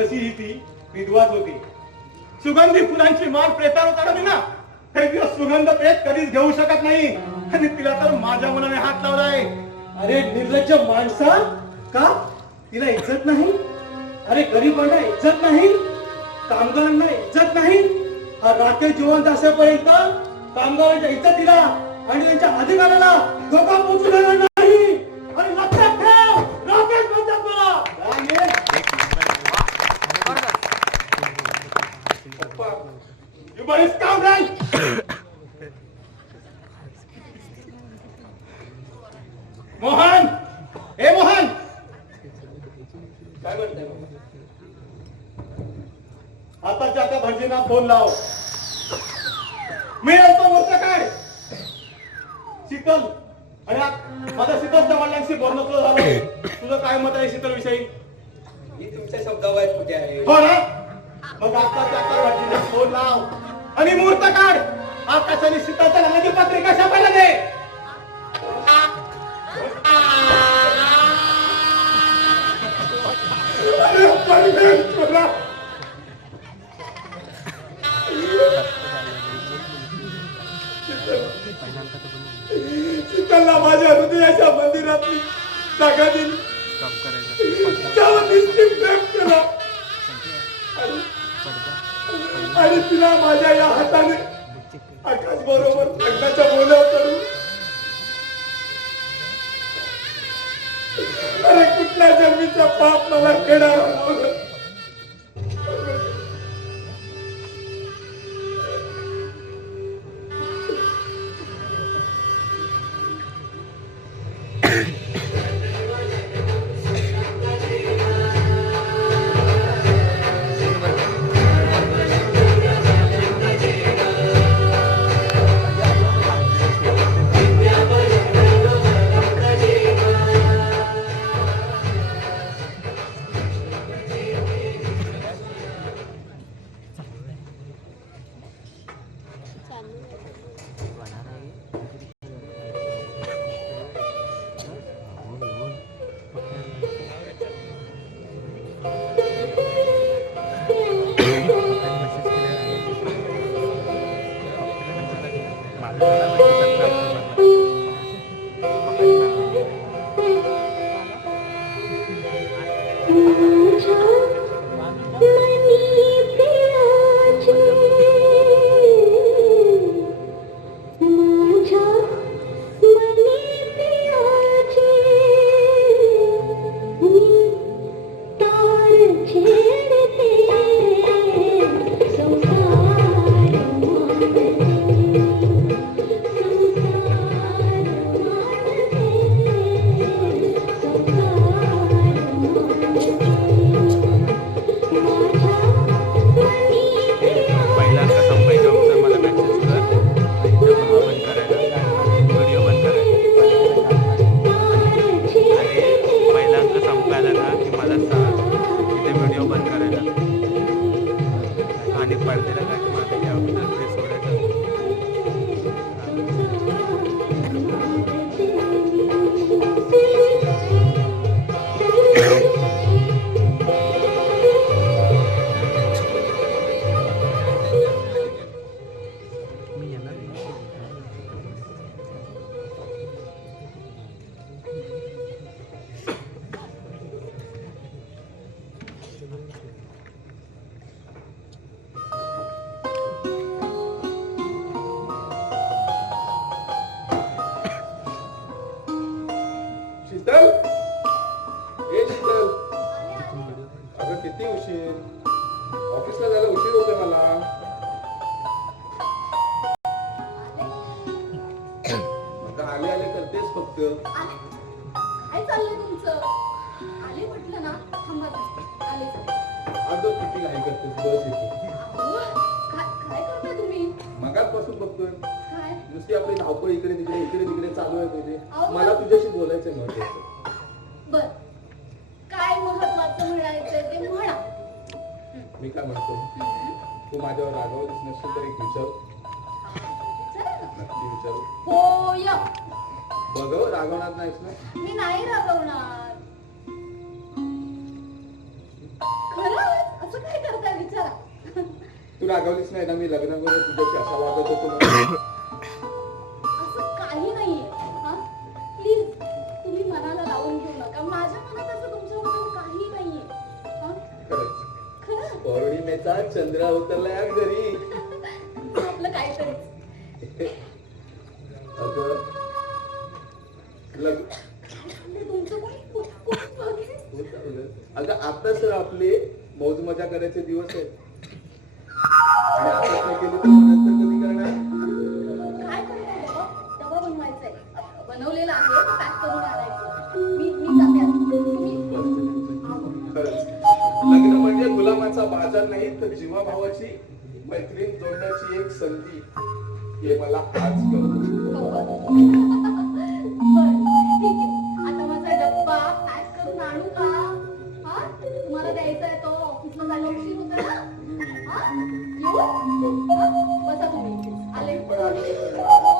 तशीही ती विधवाच होती. सुगंधी फुलांची माळ प्रेतावर चढवली ना तरी तिला सुगंध प्रेत कधीच घेऊ शकत नाही. आणि तिला तर माझ्या मुलाने हात लावलाय. अरे निर्लज्ज माणसा, का तिला इज्जत नाही? अरे गरीबांना इज्जत नाही, कामगारांना इज्जत नाही. हा राकेश जिवंत असेपर्यंत कामगारांच्या इज्जतीला आणि त्यांच्या अधिकाराला धोका पोहोचू देणार नाही. आणि लक्षात ठेव, राकेश म्हणतात मला. You better scoundrel! मोहन, हे मोहन, काय म्हणताय? आताच्या आता भटजींना फोन लाव. मी येतो मोर्चा काय शीतल आणि माझा शीतलच्या वडिलांशी बोलणं तुझं झालं. तुझं काय मत आहे शीतल विषयी? मी तुमच्या शब्दावर कुठे आहे? हो ना, मग आताच्या आता भटजींना फोन लाव आणि मुहूर्त काढ. आकाशाने शीतलच्या लग्नाची पत्रिका छापायला दे. शीतलला माझ्या हृदयाच्या मंदिरातली जागा दिली. त्याला निश्चित प्रेम केला आणि तिला माझ्या या हाताने आकाश बरोबर लग्नाच्या बोलावर करून अरे कुठल्या जन्मीचा पाप मला खेळावर. शीतल, ए शीतल, अगं किती उशीर? ऑफिसला जायला उशीर होतोय मला. अगं आले आले करतेस फक्त. काय चाललंय तुमचं? आले म्हटलं ना, थांबा आले. अगं किती घाई करतेस, बस येते. काय करता तुम्ही? मगाचपासून बघतोय काय? नुसती आपली धावपळ इकडे तिकडे चालू आहे तुझी. अहो, मला तुझ्याशी बोलायचं महत्वाचं. बर, काय महत्वाचं म्हणायचंय ते म्हणा. मी काय म्हणतो, तू माझ्यावर रागावलीस नसेल तर एक विचारू. चला ना. नक्की विचारू. होय, बघ रागवणार नाहीस ना? मी नाही रागवणार. खरं रागवलीस नाही ना मी लग्न करून तुझ्याशी असा वागत होतो म्हणून? असं काही नाहीये हा प्लीज तुम्ही मनाला लावून घेऊ नका माझ्या मनात असं तुमच्याबद्दल काही नाहीये हा खरंच खरं पौर्णिमेचा चंद्र उतरलाय घरी. आपलं काहीतरी अगं लग्न तुमचं कोणी बघेल अगं आता सर आपले मौज मजा करायचे दिवस आहेत. आणि आता काय केलं तर नंतर कधी करणार? काय करताय डबा बनवायचा आहे बनवलेला आहे पॅक करून आणायचं मी जाते आता. तुम्ही खरंच लग्न म्हणजे गुलामाचा बाजार नाही तर जीवाभावाची मैत्रीण जोडण्याची एक संधी हे मला आज कळलं. बरं ठीक आहे आता माझा डब्बा पॅक करून आणू का हा तुम्हाला द्यायचा आहे तो ऑफिसला जायला उशीर होता ना हा येऊ हा? बसा तुम्ही इथेच. आले हो.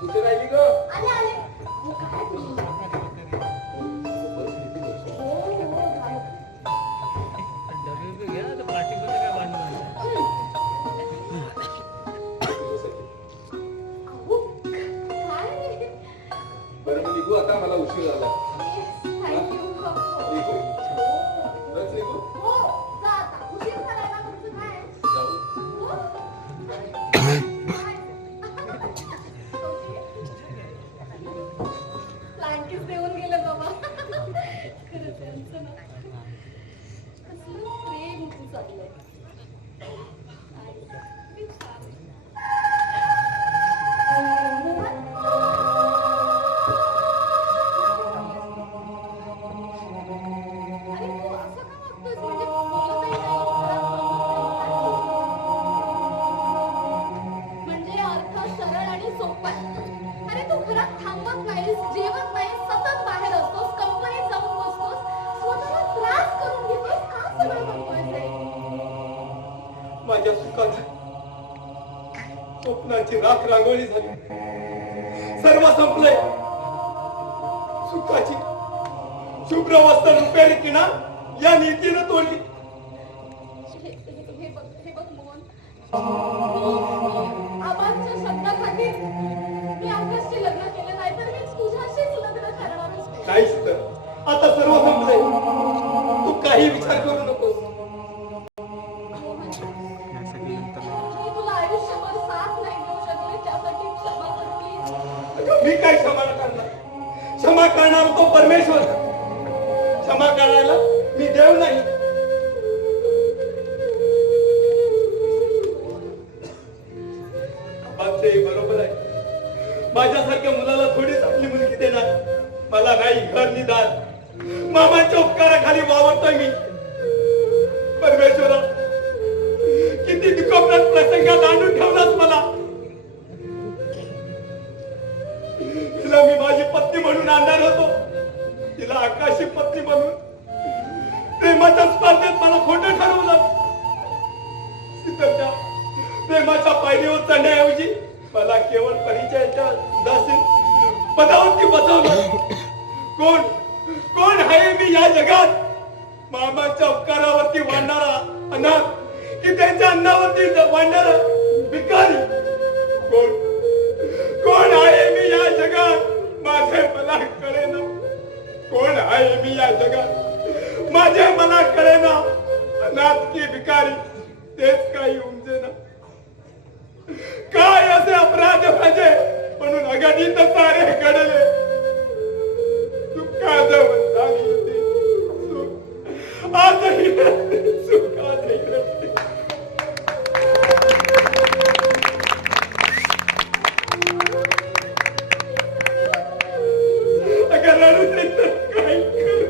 कुठे राहिली ग? आले आले हो, काय तुम्ही? हो, हो, झालं. डबे पे घ्या तर पाठीमध्ये काय भांडण अहो, काय बरं मी निघू आता मला उशीर झाला. थँक्यू निघू? बस निघू? हो जा आता उशीर झाला ना तुमचं काय जाऊ. फ्लँकीच देऊन गेले बाबा खरं त्यांचं ना कसलं प्रेम चाललंय किती छान. अरे तू असं का वागतोयस म्हणजे बोलतही नाही म्हणजे अर्थ सरळ आणि सोपा आहे. अरे तू घरात थांबत नाहीस जेवत नाहीस सतत बाहेर असतोस कंपनीत जाऊन बसतोस स्वतःला त्रास करून घेतोस का सगळं करतोयस हे? माझ्या सुखात स्वप्नाची राख रांगोळी झाली. सर्व संपले. सुखाची शुभ्र वस्त्र रुपेरी किना या नीतीनं तोडली. हे बघ मोहन आबांच्या शब्दाखाली मी आकाशचे लग्न केले नाही तर मी तुझ्याशीच लग्न करणार असते. काहीच तर आता सर्व संपले. तू काही विचार करू नकोस. मी तुला आयुष्यभर साथ नाही देऊ शकले त्यासाठी क्षमा कर प्लीज. अगं, मी काय क्षमा करणार? क्षमा करणार तो परमेश्वर. क्षमा करायला मी देव नाही. बापरे, बरोबर आहे. माझ्यासारख्या मुलाला थोडीच आपली मुलगी देणार. मला नाही घर निदान मामाच्या उपकाराखाली वावरतोय मी. परमेश्वरा किती दुःखप्रद प्रसंगात आणून ठेवलास मला. तिला मी माझी पत्नी म्हणून आणणार होतो. तिला आकाशी पत्नी म्हणून प्रेमाच्या स्पर्धेत मला खोटं ठरवलं. सीताच्या प्रेमाच्या पायरीवर चढण्याऐवजी मला केवळ परिचयाच्या उदासीन पदावरती बसवलं. कोण कोण आहे मी या जगात? मामाच्या उपकारावरती वाढणारा अनाथ की त्यांच्या अन्नावरती वाढणारा भिकारी? कोण कोण आहे मी या जगात? माझे मला कळेना. कोण आहे मी या जगात? माझे मला कळेना. अनाथ की भिकारी तेच काही उमजेना. काय असे अपराध माझे म्हणून अगणित सारे घडले. दुःखाजवळ झाली होती सुख. आजही सुख आजही रडते. अगं रडू दे तर काय करू?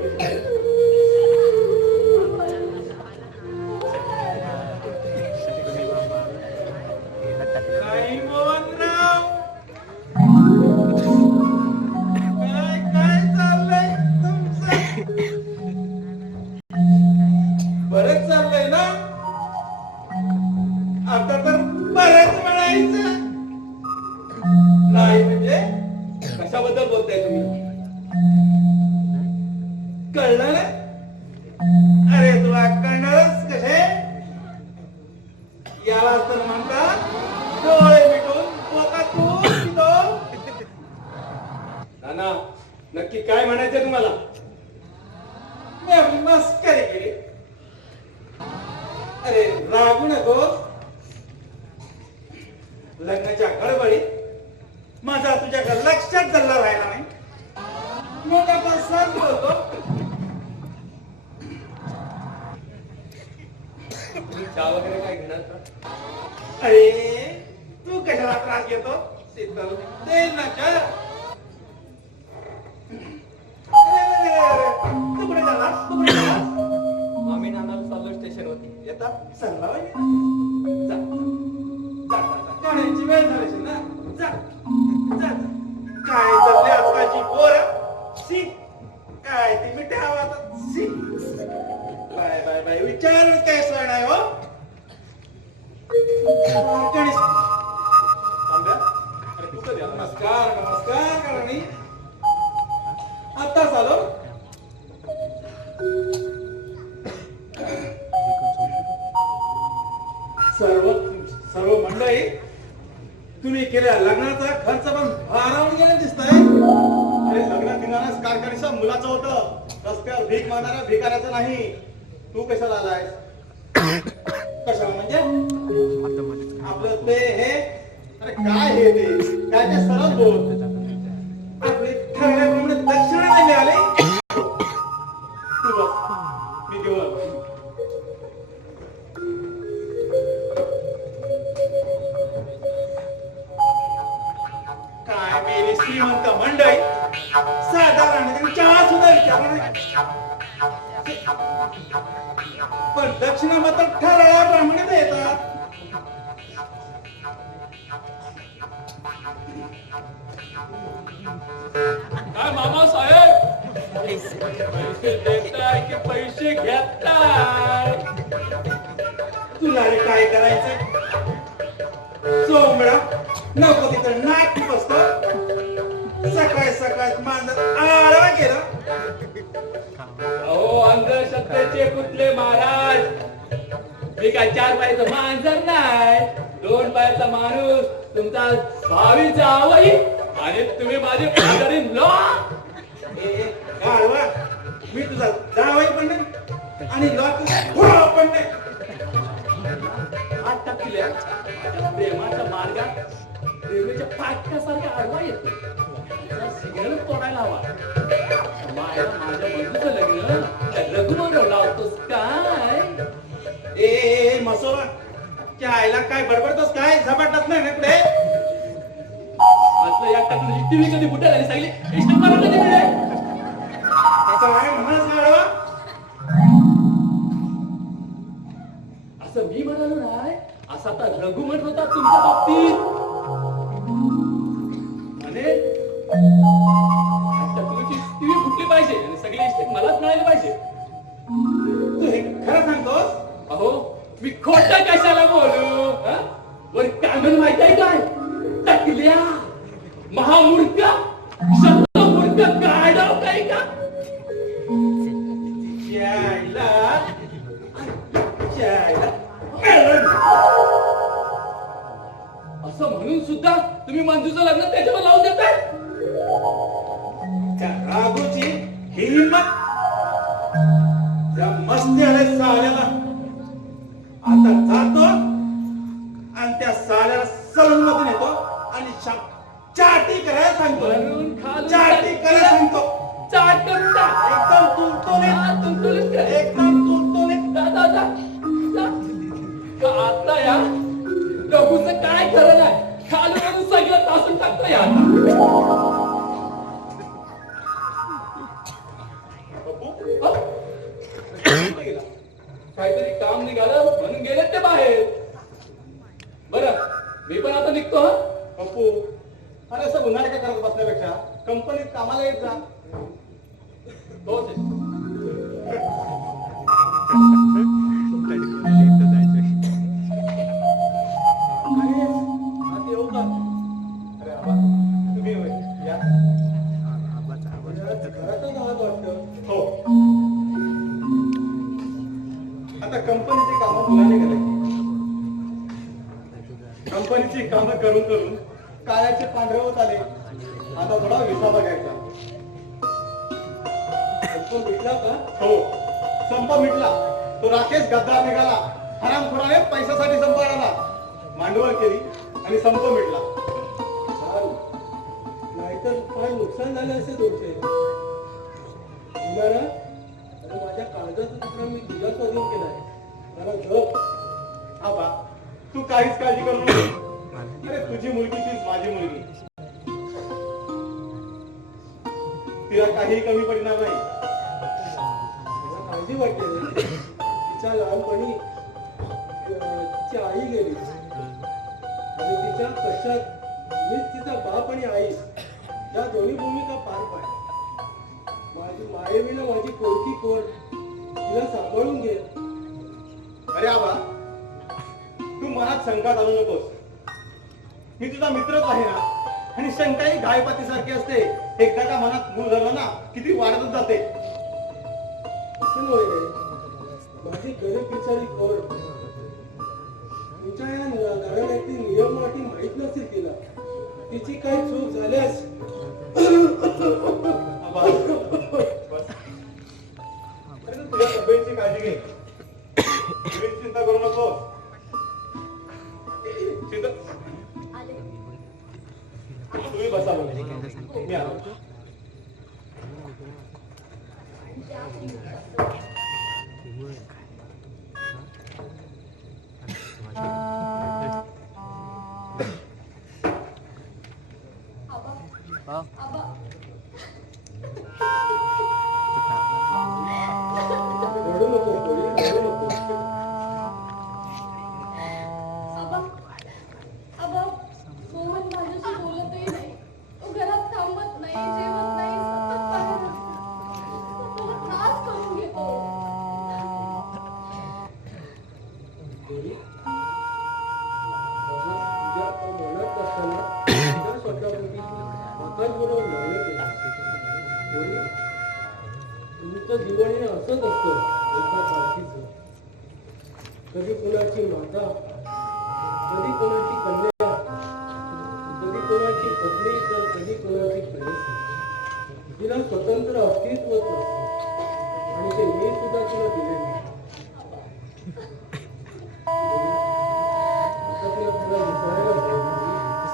कशाबद्दल बोलताय तुम्ही? कळलं ना? अरे तुला कळणारच कसे? याला तर म्हणतात डोळे मिटून पोकातून पितो. नाना, नक्की काय म्हणायचंय तुम्हाला? मी आपली मस्करी केली. अरे रागू नकोस. लग्नाच्या गडबडीत माझा तुझ्याकडे लक्षात चालला राहिला नाही. मग आपण सहज बोलतो. तुम्ही चहा वगैरे काय घेणार का? अरे तू कशाला त्रास घेतो? शीतल दे ना चहा. अरे, तू कुठे चाललास? तू कुठे चाललास? आम्ही नानाला चाललो स्टेशनवरती. येता चालला होय? जा जा जा जा. गाण्याची वेळ झाली असेल ना. जा जा जा. काय चालले आजकालची पोरं? शी काय ती मिठ्या आवाजात शी. बाय बाय बाय विचार काय सोय नाही हो. गणेश तांब्या, अरे तू कधी आला? नमस्कार नमस्कार करणी. आत्ताच आलो. सर्व सर्व मंडळी तुम्ही केलेल्या लग्नाचा खर्च पण भारावून गेला दिसतंय. अरे लग्न दिनानच कारखान्याच्या मुलाचं होतं, रस्त्यावर भीक मागणाऱ्या भिकाऱ्याचं नाही. तू कशाला आलायस? कशाला म्हणजे? आपलं ते हे अरे काय हे ते काय ते सरळ बोल. आपली ठरल्याप्रमाणे दक्षिणा नाही मिळाली. तू बस, मी घेऊन आलो. काय मेली श्रीमंत मंडळी साधारण चहा सुद्धा विचारला नाही. पण दक्षिणा मात्र ठरल्याप्रमाणे देतात. काय मामा साहेब, पैसे देताय की पैसे घेताय? तुला रे काय करायचं? सोमडा नको तिथं नाक बसतो. सकाळी सकाळी मांजर आडवा गेला. अहो अंधश्रद्धेचे कुठले महाराज? मी काय 4 पायाचं मांजर नाही, 2 पायाचा माणूस, तुमचा भावी जावई आणि तुम्ही माझे पाजारी लो. ए आडवा मी तुझा जावई पण नाही आणि लॉक पण नाही. हात टाकल्या माझ्या प्रेमाच्या मार्गात रेल्वेच्या फाटकासारखा आडवा येतो. सिग्नल तोडायला हवा. माझ्या बंधूचं लग्न रघुवर लावतोस काय? ए मसोबा त्या आईला काय बडबडतोस काय? झपाटत नाही ना पुढे. आतलं या टाकून टीव्ही कधी बुटा झाली सांगली इष्ट मला कधी मिळेल? त्याचा काय म्हणाच ना आडवा? असं मी म्हणालो नाही, असा तर रघु म्हणत होता तुमच्या बाबतीत. म्हणे टकलूची टीव्ही फुटली पाहिजे आणि सगळी इष्ट मलाच मिळाली पाहिजे. तू हे खरं सांगतोस? अहो मी खोटं कशाला बोलू? वर कांगण माहित आहे काय? टकल्या महामूर्ख शब्दमूर्ख गाढव काय का? यायला यायला असं म्हणून सुद्धा तुम्ही मंजूचं लग्न त्याच्यावर लावून देताय? त्या राघूची ही हिंमत. त्या मस्ती आल्या साल्याला आता जातो आणि त्या साल्याला सलून मधून येतो आणि चाटी करायला सांगतो. वरून खालून चाटी करायला सांगतो. चाट करून टाक. एकदम तुलतुलीत. तुमचं एकदम तुलतुलीत. आता या रघुचं काय खरं नाही. खालून सगळं तासून टाकतो या आता. पप्पू, कुठे गेला? काहीतरी काम निघालं म्हणून गेले ते बाहेर. बरं मी पण आता निघतो. पप्पू, अरे असं उन्हाळ्या काय करत बसण्यापेक्षा कंपनीत कामाला येत जा. तोच आहे. आता येऊ का? अरे बाबा, तुम्ही होय, या. घरातच आहात वाटतं. हो. आता कंपनीची कामं मुलाने करायची. कंपनीची कामं करून करून काळ्याचे पांढरे होत आले. आता थोडा विसावा घ्यायचा. संप भेटला का? हो, संप मिटला. तो राकेश गद्दार निघाला. हरामखोराने पैशासाठी संप आला. मांडवळ केली आणि संप मिटला. छान. नाहीतर फार नुकसान झालं असेल तुमचे. अरे माझ्या काळजाचा तुकडा मी तुझ्या स्वाधीन केलाय. मला झोप. आबा, तू काहीच काळजी करू नको. अरे तुझी मुलगी तीच माझी मुलगी. तिला काही कमी पडणार नाही. मला काळजी वाटते रे. तिच्या लहानपणी तिची आई गेली आणि तिच्या कशात मीच तिचा बाप आणि आई या दोन्ही भूमिका पार पाडल्या. माझी मायेविना माझी पोरकी कोण, तिला सांभाळून घे. अरे आबा, तू मनात शंका घालू नकोस. मी तुझा मित्रच आहे ना. आणि शंका ही गायपातीसारखी असते. एकदा का मनात मूळ झालं ना किती वाढतच जाते. असं नव्हे रे. माझी गरीब बिचारी कोण, तुमच्या या घराण्यातील नियम अटी माहित नसेल तिला. तिची काही चूक झाल्यास आबा, बस. अरे तू तुझ्या तब्येतीची काळजी घे. तुम्ही चिंता करू नको. चिंता तुम्ही बसा बघा. मी आलो. आबा, आबा, रडू नको पोरी, रडू नको. आबा, आबा, मोहन माझ्याशी बोलतही नाही. तो घरात थांबत नाही, जेवत नाही, सतत बाहेर असतो. मला त्रास करून घेतो. पोरी, तुझ्या मनात असताना तुझ्या स्वतःवरती आकाशबरोबर लढणं केलं. पोरी, तुमचं जीवन हे असंच असतं. एका पालखीचं. कधी कुणाची माता, कधी कोणाची कन्या, कधी कोणाची पत्नी, तर कधी कोणाची प्रेयसी. तिला स्वतंत्र अस्तित्वच नसतं आणि ते मी सुद्धा तिला दिले नाही. आता तिला तुला विसरायला पाहिजे.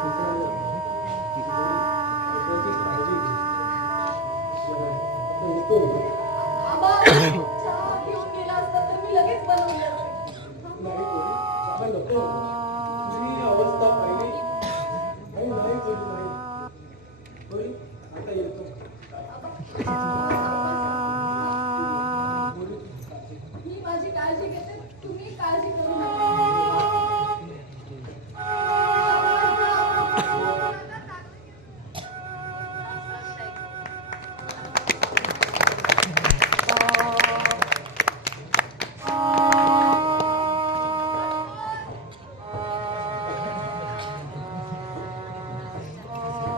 विसरायला स्वतःची काळजी घे. आता येतो मी. आबा, चहा घेऊन गेला असता तर मी लगेच बनवलं असतं. नाही पोरी, चहा नको. तुझी ही अवस्था पाहिली आणि नाही बोलू नाही. पोरी, आता येतो. पोरी, तुझी काळजी घे. मी माझी काळजी घेते, तुम्ही काळजी करू नका.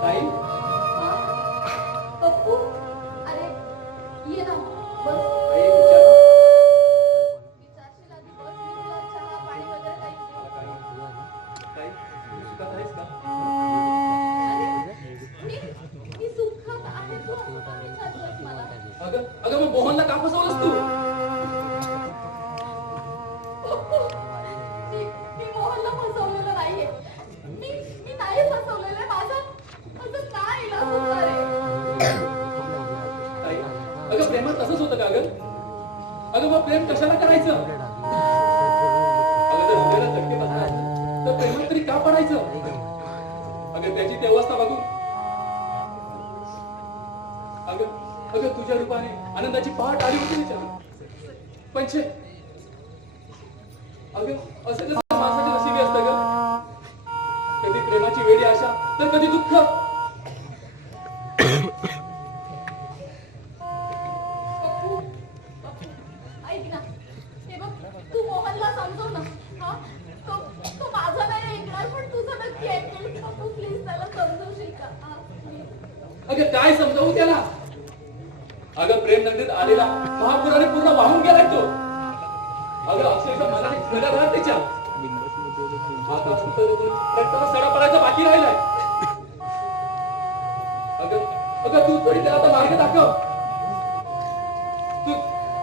ताई, पप्पू, अरे ये ना, बस. आई विचारा. विचारशील आधी बस. मी तुला चहा पाणी वगैरे काही देऊ. ताई, तू सुखात आहेस का? अरे, मी सुखात आहे. तू असं का विचारतोस मला? अगं मग मोहनला का फसवलंस तू? पप्पू, मी मोहनला फसवलेलं नाहीये. मी नाही फसवलेलं. माझं काय इलाज होता रे? ताई, अगं प्रेमात तसंच होतं का अगं? अगं मग प्रेम कशाला करायचं? अगं जर हृदयाला चटके बसतात तर प्रेमात तरी का पडायचं? अगं त्याची ती अवस्था बघून अगं तुझ्या रूपाने आनंदाची पहाट आली होती तिच्या. पण छे, अगं असं कसं माणसाच्या नशिबी असतं ग? कधी प्रेमाची वेडी आशा तर कधी दुःख. पप्पू, ऐक ना. हे बघ, तू मोहनला समजव ना. हा, तो माझा नाही ऐकणार, पण तुझं नक्की ऐकेल. पप्पू, प्लीज त्याला समजवशील का? हा, please. अगं काय समजावू त्याला? अगं प्रेम नदीत आलेला महापुराने पूर्ण वाहून गेलाय तो. अगं अक्षरशः मनाने घडा राहत त्याच्या. आता फक्त रक्ताला सडा पडायचा बाकी राहिलाय. अगं तू तरी त्याला आता मार्ग दाखव.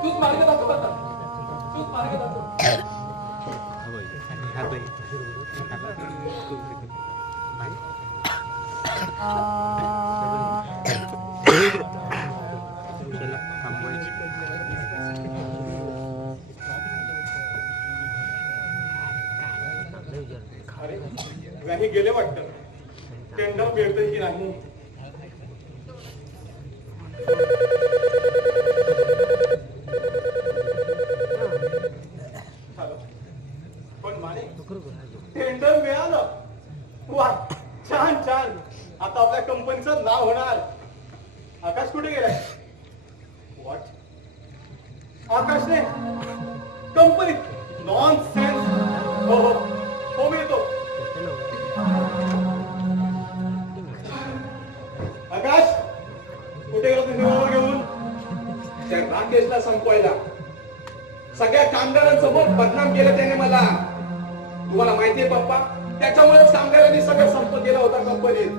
तूच मार्ग दाखव आता. तूच मार्ग दाखव. अरे नाही गेले वाटतं. टेंडर मिळतंय की नाही. पण माने टेंडर मिळालं. वा छान छान. आता आपल्या कंपनीचं नाव होणार. आकाश कुठे गेलाय? व्हॉट आकाशने कंपनीत नॉन सेन्स. हो हो हो मिळतो. आकाश कुठे गेला तुम्ही बरोबर घेऊन? त्या राकेशला संपवायला सगळ्या कामगारांसमोर बदनाम केलं त्याने मला. तुम्हाला माहितीये पप्पा, त्याच्यामुळेच कामगारांनी सगळं संप केला होता कंपनीत.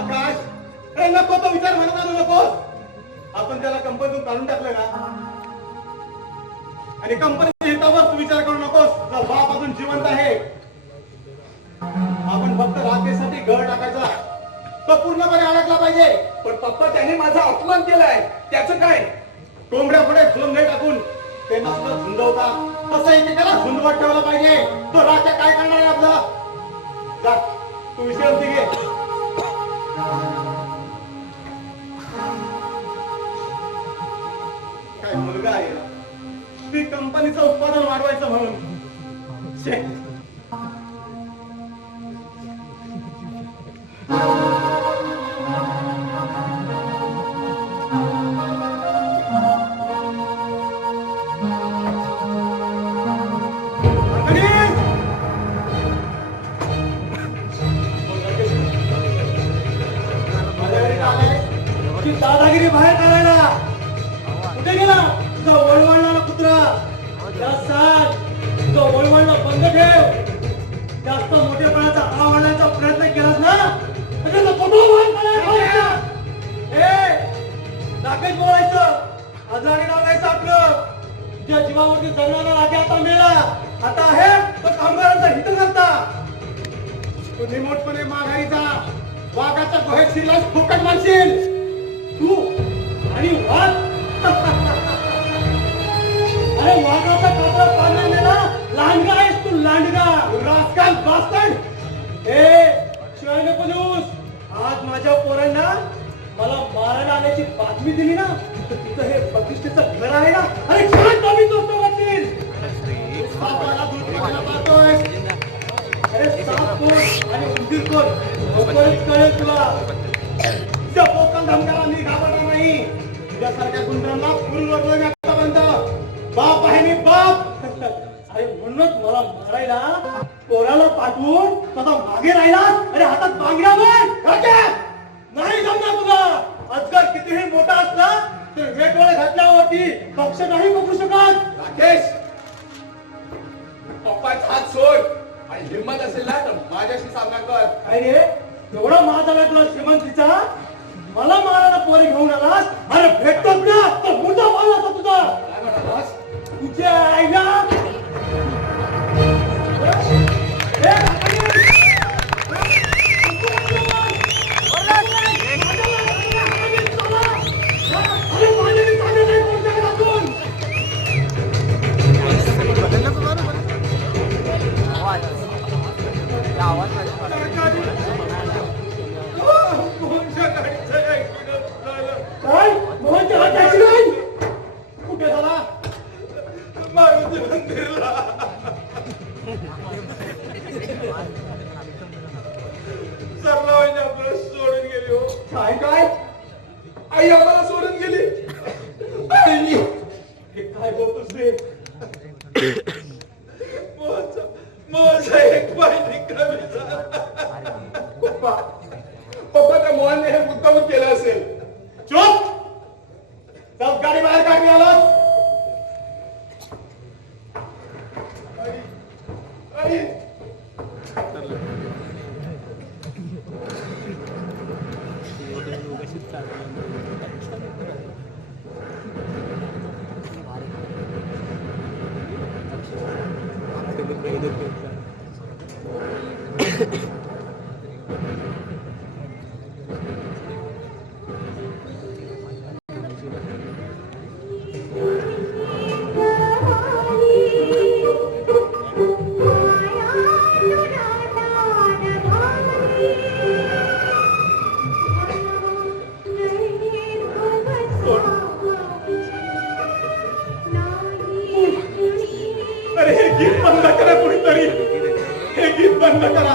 आकाश अरे नको तो विचार म्हणत आणू नकोस. आपण त्याला कंपनीतून काढून टाकलं ना. आणि कंपनीच्या हितावर तू विचार करू नकोस. तुझा बाप अजून जिवंत आहे. आपण फक्त राखेसाठी घर टाकायचा. तो पूर्णपणे अडकला पाहिजे. पण पप्पा त्याने माझा अपमान केलाय. त्याचं काय? कोंबड्या पुढे झुंडे टाकून ते नसलं झुंडवता तसं एकेकाला झुंडवत ठेवला पाहिजे. तो राजा काय करणार आहे आपला? जा तू विश्रांती घे. काय मुलगा आहे ती कंपनीचं उत्पादन वाढवायचं म्हणून. छे. दादागिरी बाहेर काढायला कुठे गेला तुझा वळवळणारा कुत्रा? त्याला सांग तुझा वळवळणं बंद ठेव. जास्त मोठेपणाचा आवडण्याचा प्रयत्न केलास ना त्याचा फोटो राकेश बोलायचं. आजारी लागायचं आपलं. तुझ्या जीवावरती जगणारा राजा आता मेला. आता आहे तो कामगारांचा हित करता. तू निमोटपणे माघारीचा वाघाच्या गुहेत शिरलास फुकट मारशील. तू आणि वाघ. अरे वाघाचा कापडा पाडलेला लांडगा आहेस तू. लांडगा रास्कल बास्टर्ड. शिवाय नको देऊस. आज माझ्या पोरांना मला मारायला आल्याची बातमी दिली ना तर तिथं हे प्रतिष्ठेचं घर आहे ना. अरे छान कमी दोस्त वाटतील. अरे साप कोण आणि उंदीर कोण लवकरच कळेल तुला. तुझ्या पोकन धमकाला मी घाबरणार नाही. तुझ्यासारख्या गुंडांना फुल ओढलं मी आतापर्यंत. बाप आहे मी बाप. अरे म्हणूनच मला मारायला पोराला पाठवून तसा मागे राहिला. अरे हातात बांगड्यावर नाही जमणार तुला. अजगर कितीही मोठा असला तर वेटोळे घातल्यावरती पक्ष नाही बघू शकत. राकेश, पप्पाचा हात सोड आणि हिंमत असेल ना तर माझ्याशी सामना कर. अरे एवढा माझा तुला श्रीमंतीचा मला मारायला पोरी घेऊन आलास. अरे भेटतोच ना तर मुद्दा मारला होता तुझा. काय म्हणालास? तुझ्या आईला कुठे झाला? मारुती मंदिरला. सरला वहिनी आपल्याला सोडून गेली. हो काय काय? आई आम्हाला सोडून गेली. आई हे काय बोलतोस रे? माझा एक पाय निकामी झाला. पप्पा त्या मोहनने हे मुद्दामून केलं असेल. चुप. गाडी बाहेर काढली आलास आई, आई. अरे हे गीत बंद करा कुणीतरी हे गीत बंद करा